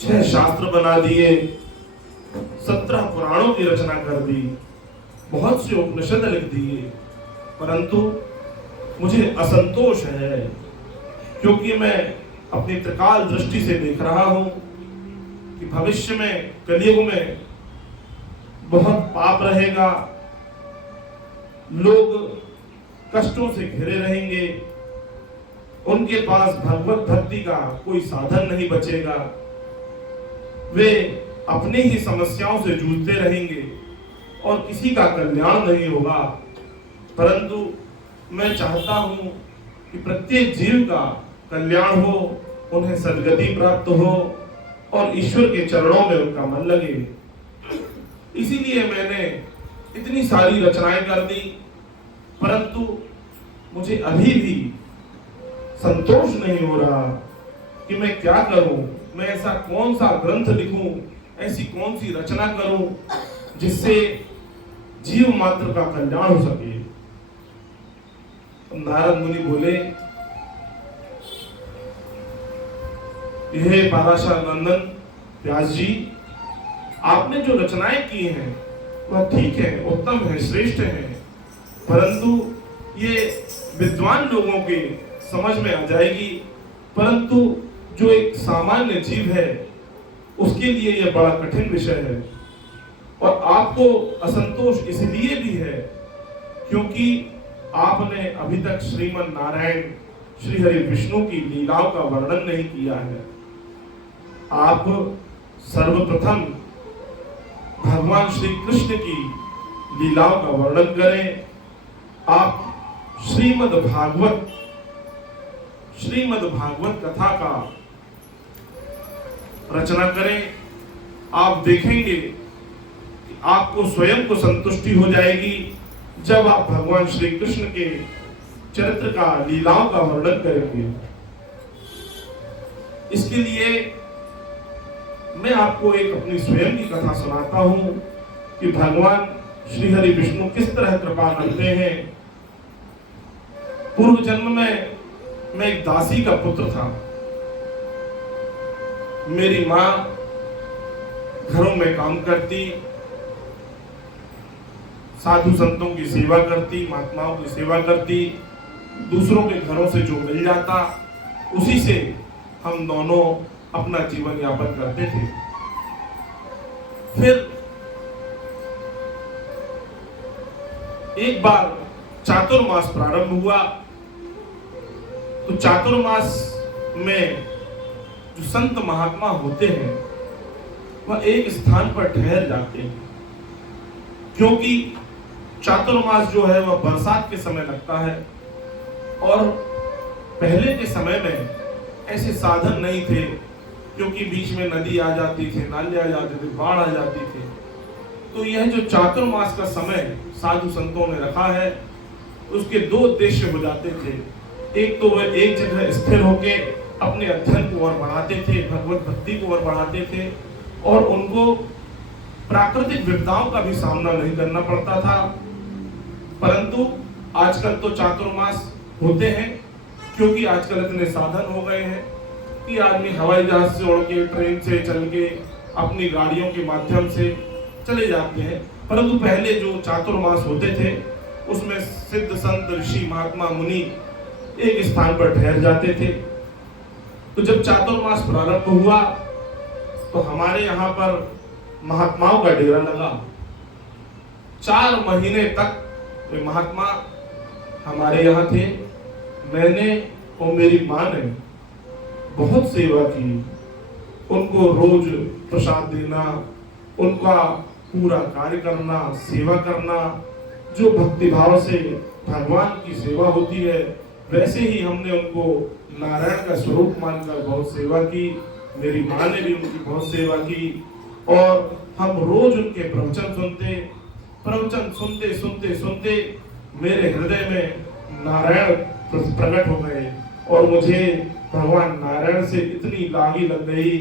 6 शास्त्र बना दिए, 17 पुराणों की रचना कर दी, बहुत से उपनिषद लिख दिए, परंतु मुझे असंतोष है, क्योंकि मैं अपनी त्रिकाल दृष्टि से देख रहा हूं कि भविष्य में कलयुग में बहुत पाप रहेगा, लोग कष्टों से घिरे रहेंगे, उनके पास भगवत भक्ति का कोई साधन नहीं बचेगा, वे अपनी ही समस्याओं से जूझते रहेंगे और किसी का कल्याण नहीं होगा। परंतु मैं चाहता हूं कि प्रत्येक जीव का कल्याण हो, उन्हें सद्गति प्राप्त हो और ईश्वर के चरणों में उनका मन लगे। इसीलिए मैंने इतनी सारी रचनाएं कर दी, परंतु मुझे अभी भी संतोष नहीं हो रहा कि मैं क्या करूं, मैं ऐसा कौन सा ग्रंथ लिखूं, ऐसी कौन सी रचना करूं जिससे जीव मात्र का कल्याण हो सके। नारद मुनि बोले, हे पाराशर नंदन व्यास जी, आपने जो रचनाएं की हैं वह ठीक है, उत्तम है, श्रेष्ठ है, परंतु ये विद्वान लोगों के समझ में आ जाएगी, परंतु जो एक सामान्य जीव है उसके लिए यह बड़ा कठिन विषय है। और आपको असंतोष इसलिए भी है क्योंकि आपने अभी तक श्रीमन नारायण श्री हरि विष्णु की लीलाओं का वर्णन नहीं किया है। आप सर्वप्रथम भगवान श्री कृष्ण की लीलाओं का वर्णन करें। आप श्रीमद् भागवत कथा का रचना करें। आप देखेंगे कि आपको स्वयं को संतुष्टि हो जाएगी जब आप भगवान श्री कृष्ण के चरित्र का, लीलाओं का वर्णन करेंगे। इसके लिए मैं आपको एक अपनी स्वयं की कथा सुनाता हूं कि भगवान श्री हरि विष्णु किस तरह कृपा करते हैं। पूर्व जन्म में मैं एक दासी का पुत्र था। मेरी माँ घरों में काम करती, साधु संतों की सेवा करती, महात्माओं की सेवा करती, दूसरों के घरों से जो मिल जाता उसी से हम दोनों अपना जीवन यापन करते थे। फिर एक बार चातुर्मास प्रारंभ हुआ, तो चातुर्मास में जो संत महात्मा होते हैं वह एक स्थान पर ठहर जाते हैं, क्योंकि चातुर्मास जो है वह बरसात के समय लगता है और पहले के समय में ऐसे साधन नहीं थे, क्योंकि बीच में नदी आ जाती थी, नाले आ जाते थे, बाढ़ आ जाती थी। तो यह जो चातुर्मास का समय साधु संतों ने रखा है उसके 2 उद्देश्य हो जाते थे। एक तो वह एक जगह स्थिर होके अपने अध्ययन को और बढ़ाते थे, भगवत भक्ति को और बढ़ाते थे, और उनको प्राकृतिक विपदाओं का भी सामना नहीं करना पड़ता था। परंतु आजकल तो चातुर्मास होते हैं क्योंकि आजकल इतने साधन हो गए हैं कि आदमी हवाई जहाज से उड़ के, ट्रेन से चल के, अपनी गाड़ियों के माध्यम से चले जाते हैं। परंतु पहले जो चातुर्मास होते थे उसमें सिद्ध संत, ऋषि, महात्मा, मुनि एक स्थान पर ठहर जाते थे। तो जब चातुर्मास प्रारंभ हुआ तो हमारे यहाँ पर महात्माओं का डेरा लगा। 4 महीने तक वे महात्मा हमारे यहाँ थे। मैंने और मेरी माँ ने बहुत सेवा की, उनको रोज प्रसाद देना, उनका पूरा कार्य करना, सेवा करना। जो भक्ति भाव से भगवान की सेवा होती है, वैसे ही हमने उनको नारायण का स्वरूप मानकर बहुत सेवा की। मेरी माँ ने भी उनकी बहुत सेवा की और हम रोज उनके प्रवचन सुनते। प्रवचन सुनते सुनते सुनते मेरे हृदय में नारायण प्रकट हो गए और मुझे भगवान नारायण से इतनी लागी लग गई,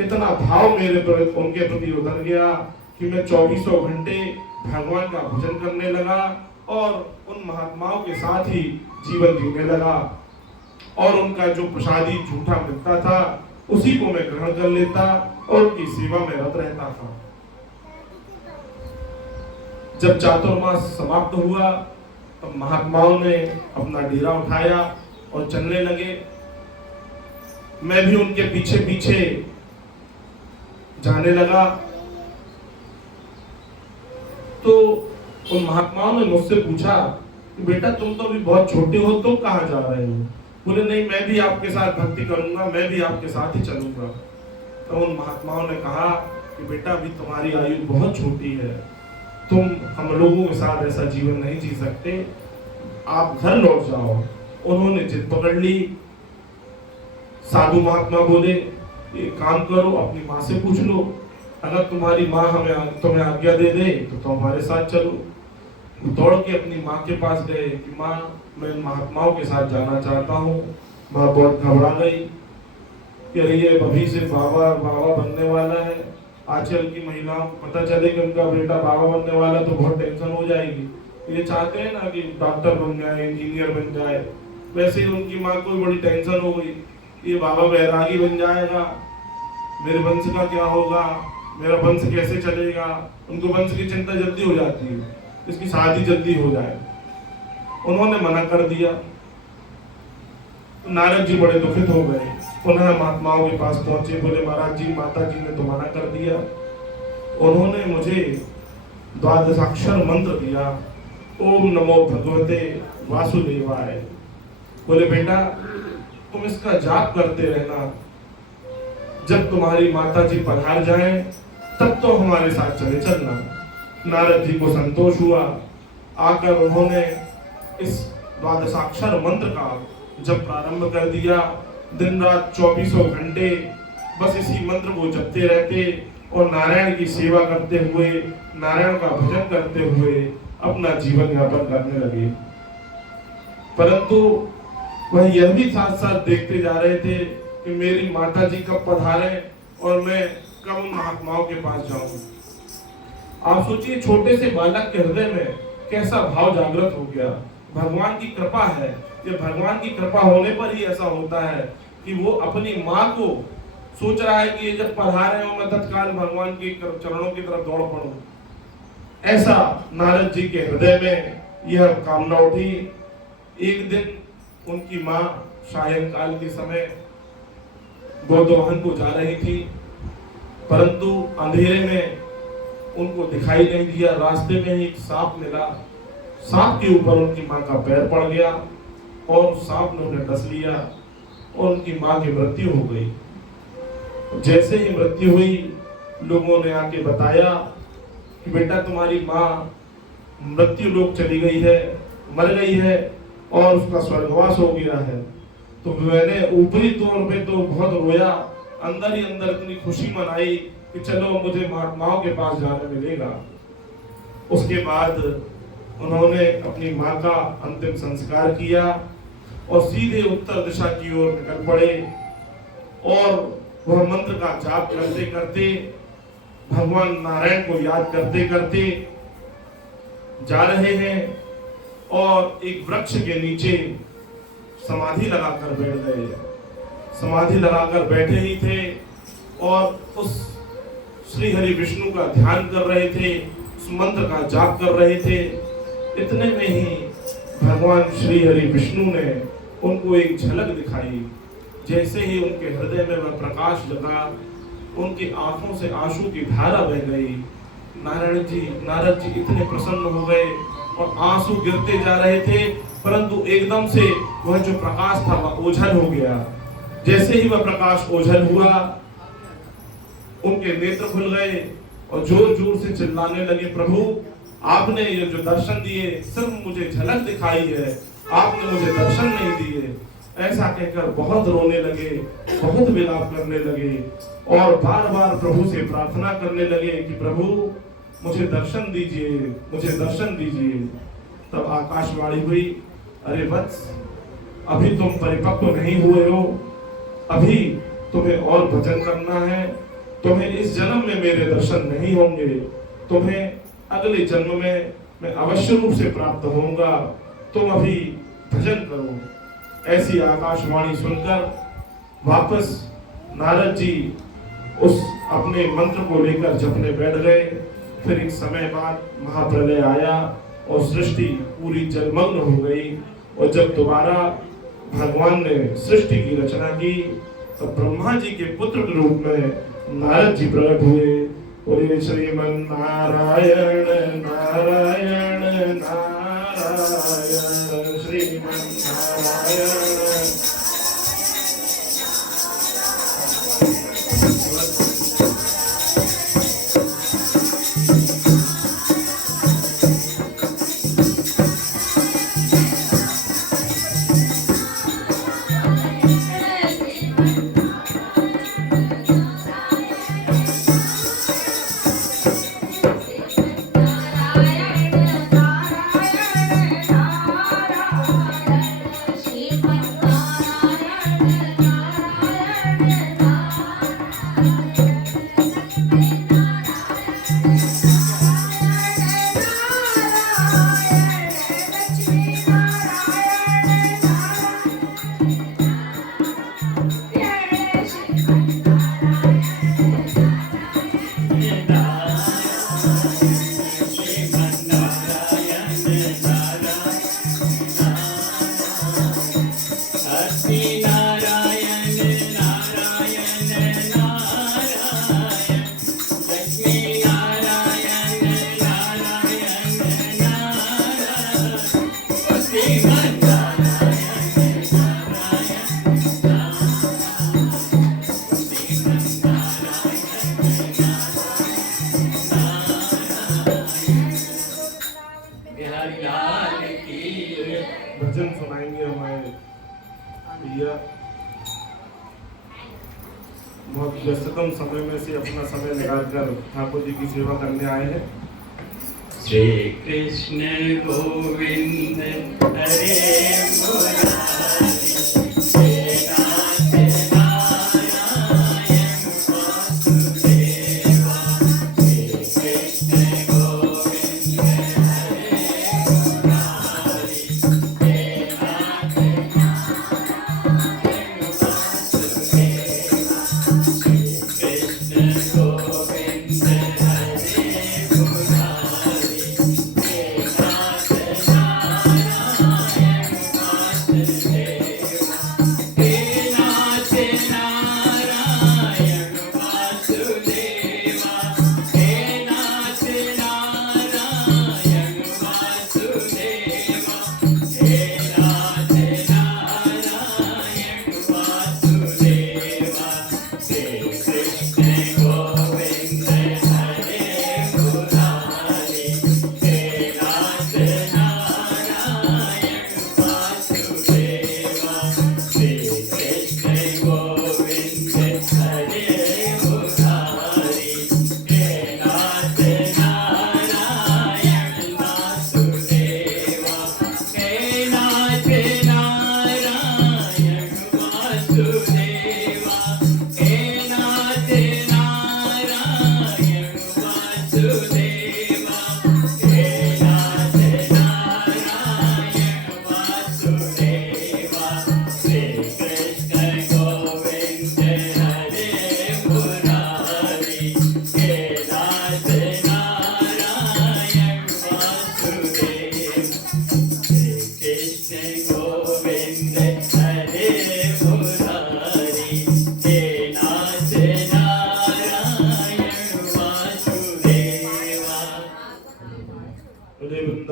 इतना भाव मेरे पर उनके प्रति उतर गया कि मैं 24 घंटे भगवान का भजन करने लगा और उन महात्माओं के साथ ही जीवन जीने लगा। और उनका जो प्रसादी झूठा मिलता था उसी को मैं ग्रहण कर लेता और उनकी सेवा में रत रहता था। जब चातुर्मास समाप्त हुआ तब महात्माओं ने अपना डेरा उठाया और चलने लगे। मैं भी उनके पीछे पीछे जाने लगा। तो उन महात्माओं ने मुझसे पूछा कि बेटा तुम तो अभी बहुत छोटे हो, तुम कहाँ जा रहे हो? बोले नहीं, मैं भी आपके साथ भक्ति करूंगा, मैं भी आपके साथ ही चलूंगा। तो उन महात्माओं ने कहा कि बेटा अभी तुम्हारी आयु बहुत छोटी है, तुम हम लोगों के साथ ऐसा जीवन नहीं जी सकते, आप घर लौट जाओ। उन्होंने जिद पकड़ ली। साधु महात्मा बोले एक काम करो, अपनी माँ से पूछ लो, अगर तुम्हारी माँ तुम्हें आज्ञा दे दे तो तुम हमारे साथ चलो। दौड़ के अपनी माँ के पास गए कि माँ मैं महात्माओं के साथ जाना चाहता हूँ। माँ बहुत घबरा गई कि अरे ये अभी से बाबा बनने वाला है, आजकल की महिलाओं को पता चले कि उनका बेटा बाबा बनने वाला तो बहुत टेंशन हो जाएगी। ये चाहते हैं ना कि डॉक्टर बन जाए, इंजीनियर बन जाए, वैसे ही उनकी माँ को बड़ी टेंशन हो गई, ये बाबा बैरागी बन जाएगा, मेरे वंश का क्या होगा, मेरा वंश कैसे चलेगा। उनको वंश की चिंता जल्दी हो जाती है, इसकी शादी जल्दी हो जाए। उन्होंने मना कर दिया। तो नारद जी बड़े दुखित हो गए, पुनः महात्माओं के पास पहुंचे, बोले महाराज जी माता जी ने तो मना कर दिया। उन्होंने मुझे 12 मंत्र दिया, ओम नमो भगवते वासुदेवाय। बोले बेटा तुम इसका जाप करते रहना, जब तुम्हारी माता जी पधार जाए तब तो हमारे साथ चले चलना। नारद जी को संतोष हुआ। आकर उन्होंने इस 12 मंत्र का जब प्रारंभ कर दिया, दिन रात 24 घंटे बस इसी मंत्र को जपते रहते और नारायण की सेवा करते हुए, नारायण का भजन करते हुए अपना जीवन यापन करने लगे। परंतु वह यह भी साथ साथ देखते जा रहे थे कि मेरी माता जी कब पधारे और मैं कब उन महात्माओं के पास जाऊं। आप सोचिए छोटे से बालक के हृदय में कैसा भाव जागृत हो गया। भगवान की कृपा है, ये भगवान की कृपा होने पर ही ऐसा होता है कि वो अपनी माँ को सोच रहा है कि ये जब पधारे हो मैं तत्काल भगवान के चरणों की तरफ दौड़ पड़ूं। ऐसा नारद जी के हृदय में यह कामना उठी। एक दिन उनकी माँ सायंकाल के समय गोदोहन को जा रही थी, परंतु अंधेरे में उनको दिखाई नहीं दिया। रास्ते में ही एक सांप मिला, सांप के ऊपर उनकी माँ का पैर पड़ गया और सांप ने उन्हें डस लिया और उनकी माँ की मृत्यु हो गई। जैसे ही मृत्यु हुई, लोगों ने आके बताया कि बेटा तुम्हारी माँ मृत्यु लोक चली गई है, मर गई है और उसका स्वर्गवास हो गया है। तो मैंने ऊपरी तौर पे तो बहुत रोया, अंदर ही अंदर इतनी खुशी मनाई कि चलो मुझे महात्माओं के पास जाने मिलेगा। उसके बाद उन्होंने अपनी माँ का अंतिम संस्कार किया और सीधे उत्तर दिशा की ओर निकल पड़े और वह मंत्र का जाप करते करते, भगवान नारायण को याद करते करते जा रहे हैं और एक वृक्ष के नीचे समाधि लगाकर बैठ गए। समाधि लगाकर बैठे ही थे और उस श्री हरि विष्णु का ध्यान कर रहे थे, उस मंत्र का जाप कर रहे थे। इतने में ही भगवान श्री हरि विष्णु ने उनको एक झलक दिखाई। जैसे ही उनके हृदय में वह प्रकाश लगा उनकी आंखों से आंसू की धारा बह गई। नारद जी इतने प्रसन्न हो गए और आंसू गिरते जा रहे थे, परंतु एकदम से वह जो प्रकाश था वह ओझल हो गया। जैसे ही वह प्रकाश ओझल हुआ, उनके नेत्र खुल गए और जोर जोर से चिल्लाने लगे, प्रभु आपने ये जो दर्शन दिए सिर्फ मुझे झलक दिखाई है, आपने मुझे दर्शन नहीं दिए। ऐसा कहकर बहुत रोने लगे, बहुत विलाप करने लगे और बार बार प्रभु से प्रार्थना करने लगे कि प्रभु मुझे दर्शन दीजिए, मुझे दर्शन दीजिए। तब आकाशवाणी हुई, अरे वत्स, अभी तुम परिपक्व नहीं हुए हो, अभी तुम्हें और भजन करना है, तुम्हें इस जन्म में मेरे दर्शन नहीं होंगे, तुम्हें अगले जन्म में मैं अवश्य रूप से प्राप्त होऊंगा, तुम अभी भजन करो। ऐसी आकाशवाणी सुनकर वापस नारद जी उस अपने मंत्र को लेकर जपने बैठ गए। फिर एक समय बाद महाप्रलय आया और सृष्टि पूरी जलमग्न हो गई। और जब दोबारा भगवान ने सृष्टि की रचना की तो ब्रह्मा जी के पुत्र के रूप में नारद जी प्रकट हुए। बोले श्रीमन नारायण नारायण नारायण, श्रीमन नारायण। भजन सुनाएंगे हमारे भैया, बहुत व्यस्ततम समय में से अपना समय निकालकर ठाकुर जी की सेवा करने आए हैं। श्री कृष्ण गोविंद हरे मुरारी, हे नाथ नारायण वासुदेवा। श्री कृष्ण गोविंद हरे मुरारी, हे नाथ नारायण वासुदेवा। श्री कृष्ण गोविंद हरे मुरारी, हे नाथ नारायण वासुदेवा।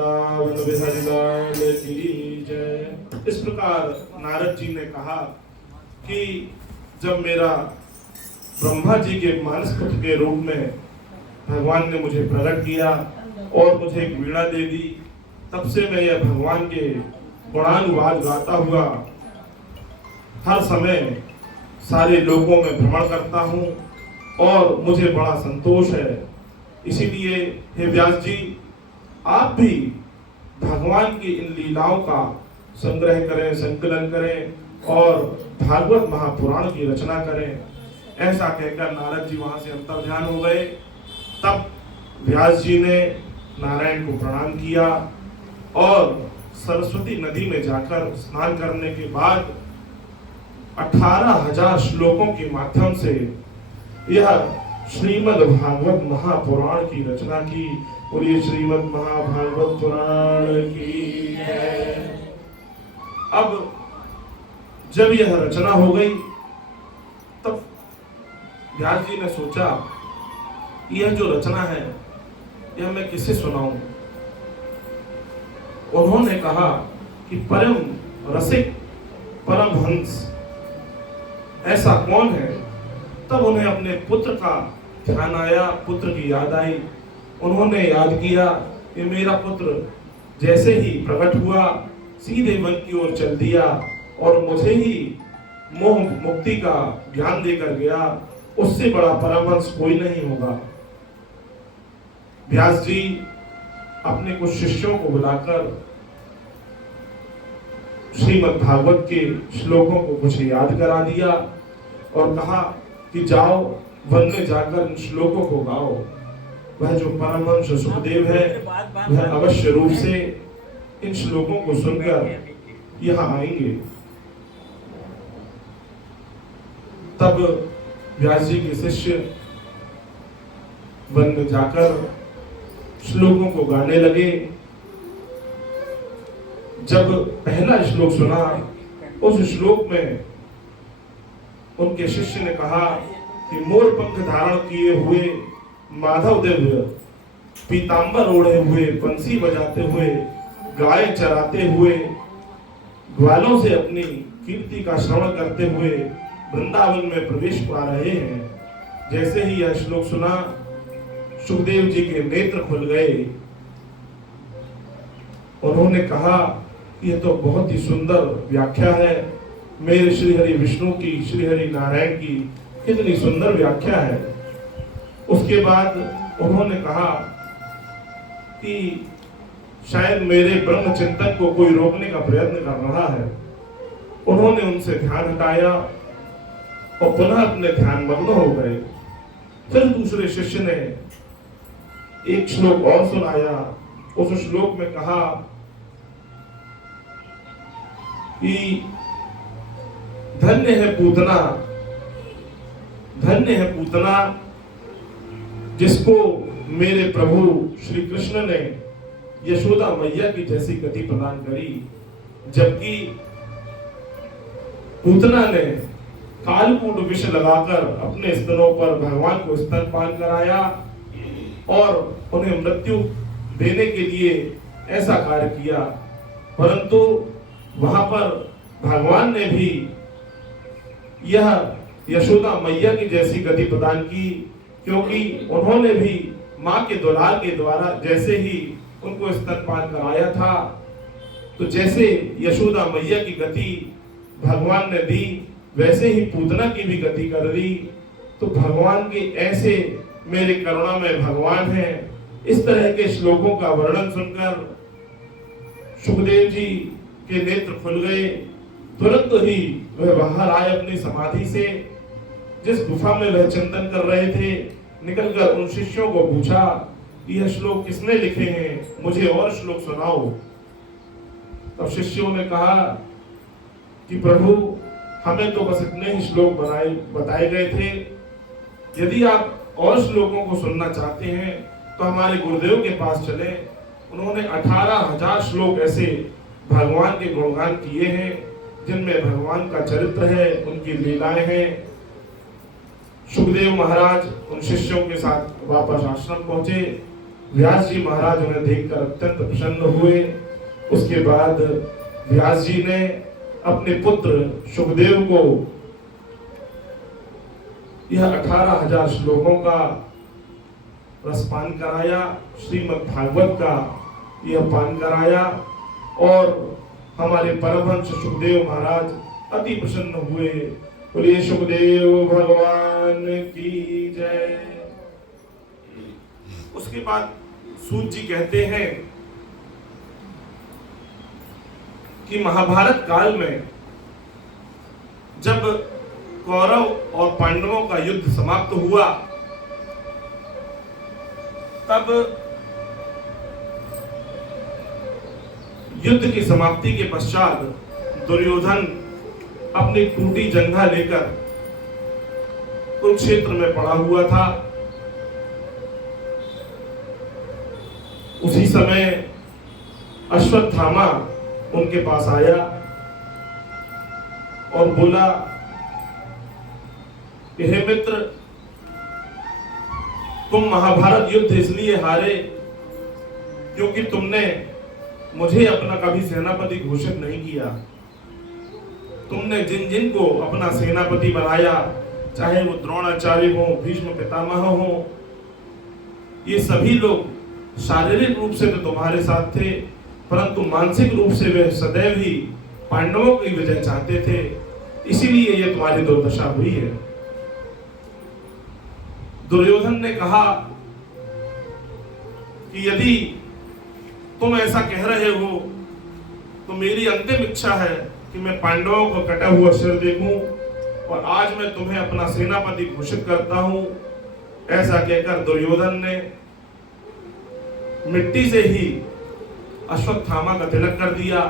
वृंदावन बिहारी लाल की जय। इस प्रकार नारद जी ने कहा कि जब मेरा ब्रह्मा जी के मानस पुत्र के रूप में भगवान ने मुझे प्रकट किया और मुझे एक वीणा दे दी, तब से मैं यह भगवान के गुणानुवाद गाता हुआ हर समय सारे लोगों में भ्रमण करता हूँ और मुझे बड़ा संतोष है। इसीलिए हे व्यास जी, आप भी भगवान की इन लीलाओं का संग्रह करें, संकलन करें और भागवत महापुराण की रचना करें। ऐसा कहकर नारद जी वहां से अंतर्ध्यान हो गए। तब व्यास जी ने नारायण को प्रणाम किया और सरस्वती नदी में जाकर स्नान करने के बाद 18,000 श्लोकों के माध्यम से यह श्रीमद् भागवत महापुराण की रचना की। और ये श्रीमद् महाभागवत पुराण की है। अब जब यह रचना हो गई तब व्यास जी ने सोचा यह जो रचना है यह मैं किसे सुनाऊं। उन्होंने कहा कि परम रसिक परमहंस ऐसा कौन है। तब उन्हें अपने पुत्र का ध्यान आया, पुत्र की याद आई। उन्होंने याद किया कि मेरा पुत्र जैसे ही प्रकट हुआ सीधे वन की ओर चल दिया और मुझे ही मोह मुक्ति का ज्ञान देकर गया। उससे बड़ा परमहंस कोई नहीं होगा। व्यास जी अपने कुछ शिष्यों को बुलाकर श्रीमद् भागवत के श्लोकों को कुछ याद करा दिया और कहा कि जाओ वन में जाकर इन श्लोकों को गाओ। वह जो परमहंस सुखदेव है वह अवश्य रूप से इन श्लोकों को सुनकर यहाँ आएंगे। तब व्यास जी के शिष्य वन में जाकर श्लोकों को गाने लगे। जब पहला श्लोक सुना, उस श्लोक में उनके शिष्य ने कहा कि मोर पंख धारण किए हुए माधव देव पीतांबर ओढ़े हुए बंसी बजाते हुए गाय चराते हुए ग्वालों से अपनी कीर्ति का श्रवण करते हुए वृंदावन में प्रवेश पा रहे हैं। जैसे ही यह श्लोक सुना सुखदेव जी के नेत्र खुल गए। उन्होंने कहा यह तो बहुत ही सुंदर व्याख्या है। मेरे श्री हरि विष्णु की, श्री हरि नारायण की कितनी सुंदर व्याख्या है। उसके बाद उन्होंने कहा कि शायद मेरे ब्रह्म चिंतन को कोई रोकने का प्रयत्न कर रहा है। उन्होंने उनसे ध्यान हटाया और पुनः अपने ध्यान मग्न हो गए। फिर दूसरे शिष्य ने एक श्लोक और सुनाया। उस श्लोक में कहा कि धन्य है पूतना, धन्य है पूतना जिसको मेरे प्रभु श्री कृष्ण ने यशोदा मैया की जैसी गति प्रदान करी। जबकि पूतना ने कालकूट विष लगाकर अपने स्तनों पर भगवान को स्तनपान कराया और उन्हें मृत्यु देने के लिए ऐसा कार्य किया। परंतु वहां पर भगवान ने भी यह यशोदा मैया की जैसी गति प्रदान की, क्योंकि उन्होंने भी मां के दुलार के द्वारा जैसे ही उनको स्तनपान कराया था, तो जैसे यशोदा मैया की गति भगवान ने दी वैसे ही पूतना की भी गति कर दी। तो भगवान के ऐसे मेरे करुणा में भगवान है। इस तरह के श्लोकों का वर्णन सुनकर सुखदेव जी के नेत्र खुल गए। तुरंत ही वह बाहर आए अपनी समाधि से। जिस गुफा में वह चिंतन कर रहे थे, निकलकर उन शिष्यों को पूछा यह श्लोक किसने लिखे हैं, मुझे और श्लोक सुनाओ। तब शिष्यों ने कहा कि प्रभु हमें तो बस इतने ही श्लोक बताए गए थे। यदि आप और श्लोकों को सुनना चाहते हैं तो हमारे गुरुदेव के पास चले। उन्होंने 18,000 श्लोक ऐसे भगवान के गुणगान किए हैं जिनमें भगवान का चरित्र है, उनकी लीलाएं हैं। सुखदेव महाराज उन शिष्यों के साथ वापस आश्रम पहुंचे व्यास जी महाराज उन्हें देखकर अत्यंत प्रसन्न हुए। उसके बाद व्यास जी ने अपने पुत्र सुखदेव को यह 18,000 श्लोकों का रसपान कराया, श्रीमद् भागवत का यह पान कराया और हमारे परमहंस सुखदेव महाराज अति प्रसन्न हुए। बोलिए सुखदेव भगवान की जय। उसके बाद सूत जी कहते हैं कि महाभारत काल में जब कौरव और पांडवों का युद्ध समाप्त हुआ तब युद्ध की समाप्ति के पश्चात दुर्योधन अपनी टूटी जंघा लेकर कुरुक्षेत्र में पड़ा हुआ था। उसी समय अश्वत्थामा उनके पास आया और बोला कि हे मित्र, तुम महाभारत युद्ध इसलिए हारे क्योंकि तुमने मुझे अपना कभी सेनापति घोषित नहीं किया। तुमने जिन जिन को अपना सेनापति बनाया, चाहे वो द्रोणाचार्य हो, भीष्म पितामह हो, ये सभी लोग शारीरिक रूप से तो तुम्हारे साथ थे, परंतु मानसिक रूप से वे सदैव ही पांडवों की विजय चाहते थे। इसीलिए ये तुम्हारी दुर्दशा हुई है। दुर्योधन ने कहा कि यदि तुम ऐसा कह रहे हो तो मेरी अंतिम इच्छा है कि मैं पांडवों को कटा हुआ सिर देखूं और आज मैं तुम्हें अपना सेनापति घोषित करता हूं। ऐसा कहकर दुर्योधन ने मिट्टी से ही अश्वत्थामा का तिलक कर दिया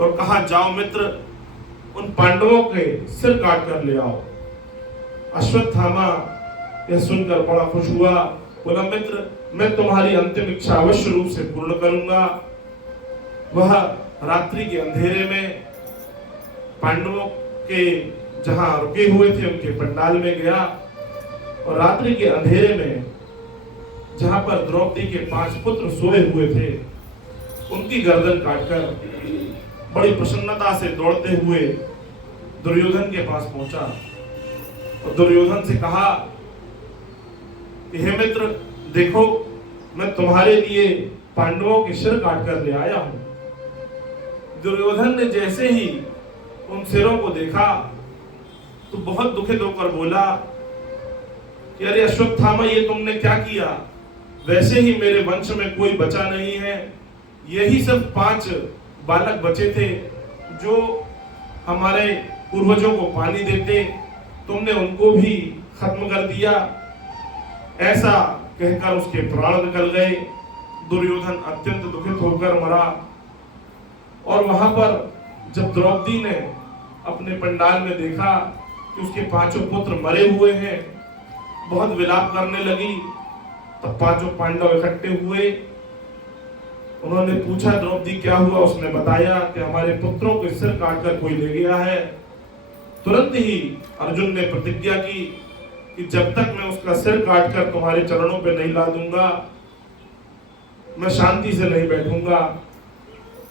और कहा, जाओ मित्र, उन पांडवों के सिर काट कर ले आओ। अश्वत्थामा यह सुनकर बड़ा खुश हुआ, बोला, मित्र, मैं तुम्हारी अंतिम इच्छा अवश्य रूप से पूर्ण करूंगा। वह रात्रि के अंधेरे में पांडवों के जहां रुके हुए थे उनके पंडाल में गया और रात्रि के अंधेरे में जहां पर द्रौपदी के 5 पुत्र सोए हुए थे उनकी गर्दन काटकर बड़ी प्रसन्नता से दौड़ते हुए दुर्योधन के पास पहुंचा और दुर्योधन से कहा कि हे मित्र, देखो, मैं तुम्हारे लिए पांडवों के सिर काट कर ले आया हूं। दुर्योधन ने जैसे ही उन सिरों को देखा तो बहुत दुखित होकर बोला कि अरे अश्वत्थामा, ये तुमने क्या किया? वैसे ही मेरे वंश में कोई बचा नहीं है, यही सब 5 बालक बचे थे जो हमारे पूर्वजों को पानी देते, तुमने उनको भी खत्म कर दिया। ऐसा कहकर उसके प्राण निकल गए। दुर्योधन अत्यंत दुखित होकर मरा और वहां पर जब द्रौपदी ने अपने पंडाल में देखा कि उसके 5 पुत्र मरे हुए हैं, बहुत विलाप करने लगी। तब 5 पांडव इकट्ठे हुए। उन्होंने पूछा, द्रौपदी क्या हुआ? उसने बताया कि हमारे पुत्रों के सिर काटकर कोई ले गया है। तुरंत ही अर्जुन ने प्रतिज्ञा की कि जब तक मैं उसका सिर काटकर तुम्हारे चरणों पे नहीं ला दूंगा, मैं शांति से नहीं बैठूंगा।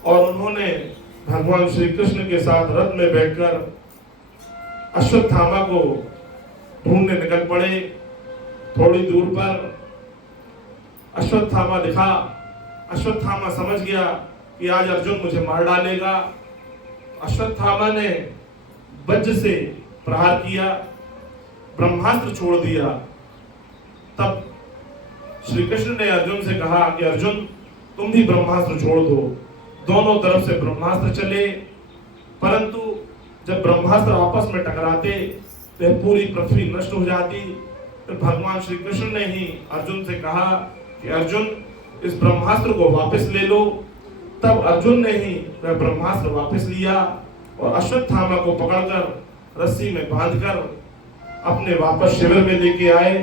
और उन्होंने भगवान श्री कृष्ण के साथ रथ में बैठकर अश्वत्थामा को ढूंढने निकल पड़े। थोड़ी दूर पर अश्वत्थामा दिखा। अश्वत्थामा समझ गया कि आज अर्जुन मुझे मार डालेगा। अश्वत्थामा ने वज्र से प्रहार किया, ब्रह्मास्त्र छोड़ दिया। तब श्री कृष्ण ने अर्जुन से कहा कि अर्जुन, तुम भी ब्रह्मास्त्र छोड़ दो। दोनों तरफ से ब्रह्मास्त्र चले, परंतु जब ब्रह्मास्त्र आपस में टकराते तो पूरी पृथ्वी नष्ट हो जाती। तो भगवान श्री कृष्ण ने ही अर्जुन से कहा कि अर्जुन, इस ब्रह्मास्त्र को वापस ले लो। तब अर्जुन ने ही वह ब्रह्मास्त्र वापस लिया और अश्वत्थामा को पकड़कर रस्सी में बांधकर अपने वापस शिविर में लेके आए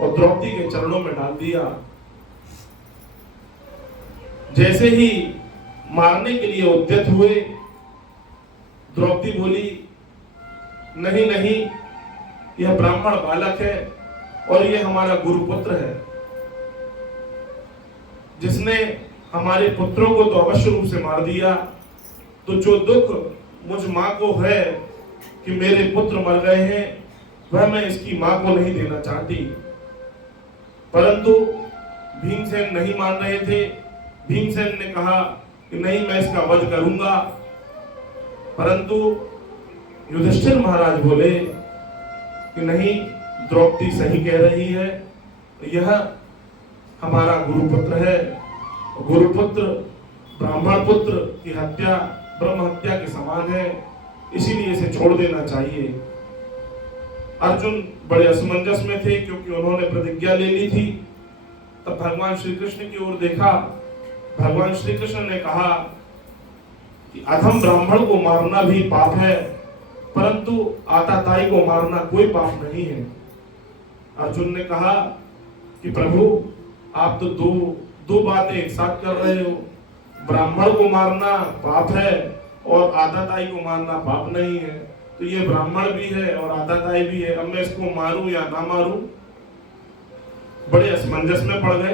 और द्रौपदी के चरणों में डाल दिया। जैसे ही मारने के लिए उद्यत हुए, द्रौपदी बोली, नहीं नहीं, यह ब्राह्मण बालक है और यह हमारा गुरुपुत्र है। जिसने हमारे पुत्रों को तो अवश्य रूप से मार दिया, तो जो दुख मुझ माँ को है कि मेरे पुत्र मर गए हैं, वह मैं इसकी माँ को नहीं देना चाहती। परंतु भीमसेन नहीं मान रहे थे। भीमसेन ने कहा कि नहीं, मैं इसका वध करूंगा। परंतु युधिष्ठिर महाराज बोले कि नहीं, द्रौपदी सही कह रही है, यह हमारा गुरुपुत्र है। गुरुपुत्र ब्राह्मण पुत्र की हत्या ब्रह्म हत्या के समान है, इसीलिए इसे छोड़ देना चाहिए। अर्जुन बड़े असमंजस में थे, क्योंकि उन्होंने प्रतिज्ञा ले ली थी। तब भगवान श्री कृष्ण की ओर देखा। भगवान श्री कृष्ण ने कहा कि अधम ब्राह्मण को मारना भी पाप है, परंतु आताताई को मारना कोई पाप नहीं है। अर्जुन ने कहा कि प्रभु, आप तो दो बातें एक साथ कर रहे हो। ब्राह्मण को मारना पाप है और आताताई को मारना पाप नहीं है, तो ये ब्राह्मण भी है और आताताई भी है, अब मैं इसको मारूं या ना मारूं? बड़े असमंजस में पड़ गए।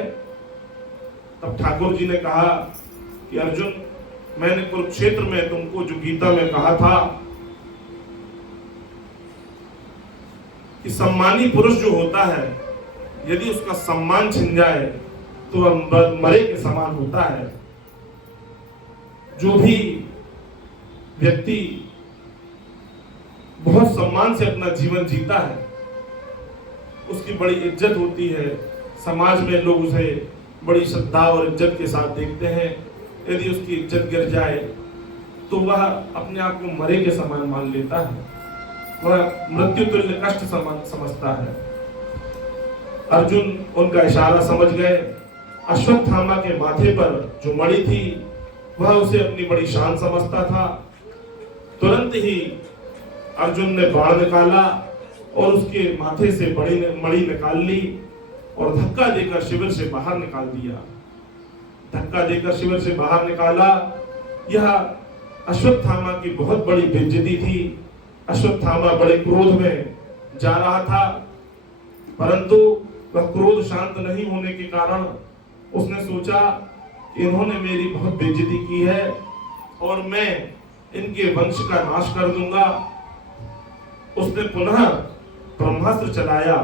तब ठाकुर जी ने कहा कि अर्जुन, मैंने कुरुक्षेत्र में तुमको जो गीता में कहा था कि सम्मानी पुरुष जो होता है, यदि उसका सम्मान छिन जाए तो वह मरे के समान होता है। जो भी व्यक्ति बहुत सम्मान से अपना जीवन जीता है, उसकी बड़ी इज्जत होती है। समाज में लोग उसे बड़ी श्रद्धा और इज्जत के साथ देखते हैं। यदि उसकी इज्जत गिर जाए तो वह अपने आप को मरे के समान मान लेता है, वह मृत्यु तुल्य कष्ट समझता है। अर्जुन उनका इशारा समझ गए। अश्वत्थामा के माथे पर जो मणि थी, वह उसे अपनी बड़ी शान समझता था। तुरंत ही अर्जुन ने बाण निकाला और उसके माथे से बड़ी मणि निकाल ली और धक्का देकर शिविर से बाहर निकाल दिया। धक्का देकर शिविर से बाहर निकाला। यह अश्वत्थामा की बहुत बड़ी बेइज्जती थी। अश्वत्थामा बड़े क्रोध में जा रहा था, परंतु वह क्रोध शांत नहीं होने के कारण उसने सोचा कि इन्होंने मेरी बहुत बेइज्जती की है और मैं इनके वंश का नाश कर दूंगा। उसने पुनः ब्रह्मास्त्र चलाया।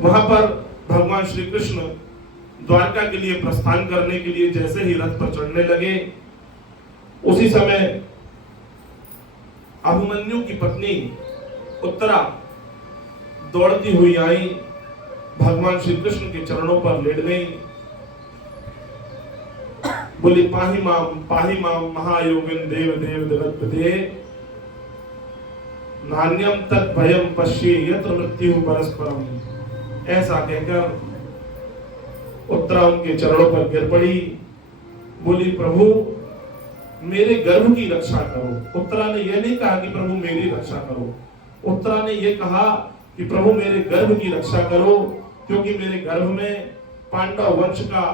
वहां पर भगवान श्री कृष्ण द्वारका के लिए प्रस्थान करने के लिए जैसे ही रथ पर चढ़ने लगे, उसी समय अभिमन्यु की पत्नी उत्तरा दौड़ती हुई आई, भगवान श्री कृष्ण के चरणों पर लेट गई। बोली, पाहि माम महायोगिन देव देव जगतपते, नान्यम तत् भयम पश्ये यत्र मृत्यु परस्परम। ऐसा कहकर उत्तरा उनके चरणों पर गिर पड़ी। बोली, प्रभु मेरे गर्भ की रक्षा करो। उत्तरा ने यह नहीं कहा कि प्रभु मेरी रक्षा करो, उत्तरा ने यह कहा कि प्रभु मेरे गर्भ की रक्षा करो, क्योंकि मेरे गर्भ में पांडव वंश का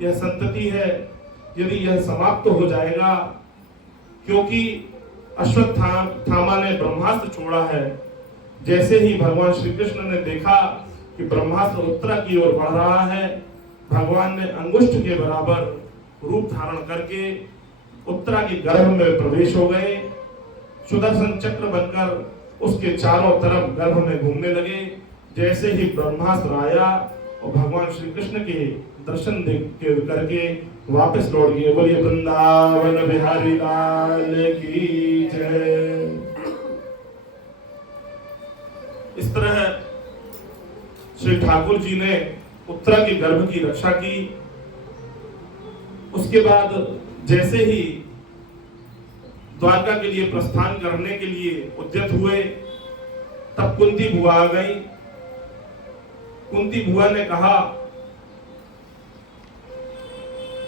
यह संतति है। यदि यह समाप्त हो जाएगा, क्योंकि अश्वत्थामा ने ब्रह्मास्त्र छोड़ा है। जैसे ही भगवान श्री कृष्ण ने देखा कि ब्रह्मास्त्र उत्तरा की ओर बढ़ रहा है, भगवान ने अंगुष्ठ के बराबर रूप धारण करके उत्तरा के गर्भ में प्रवेश हो गए। सुदर्शन चक्र बनकर उसके चारों तरफ गर्भ में घूमने लगे। जैसे ही ब्रह्मास्त्र आया और भगवान श्री कृष्ण के दर्शन करके वापस लौट गए। बोलिए वृंदावन बिहारी लाल की जय। इस तरह श्री ठाकुर जी ने उत्तरा के गर्भ की रक्षा की। उसके बाद जैसे ही द्वारका के लिए प्रस्थान करने के लिए उद्यत हुए, तब कुंती बुआ आ गई। कुंती बुआ ने कहा,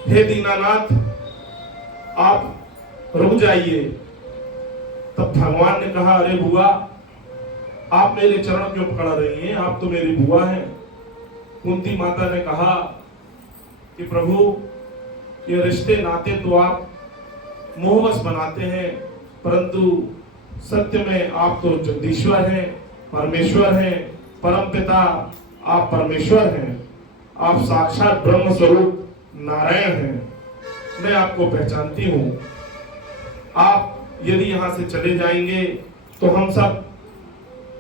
हे दीनानाथ, आप रुक जाइए। तब भगवान ने कहा, अरे बुआ, आप मेरे चरण क्यों पकड़ रही हैं? आप तो मेरी बुआ हैं। कुंती माता ने कहा कि प्रभु, ये रिश्ते नाते तो आप मोहवश बनाते हैं, परंतु सत्य में आप तो जगदीश्वर हैं, परमेश्वर हैं, परमपिता आप परमेश्वर हैं। आप साक्षात ब्रह्म स्वरूप नारायण हैं, मैं आपको पहचानती हूँ। आप यदि यहाँ से चले जाएंगे तो हम सब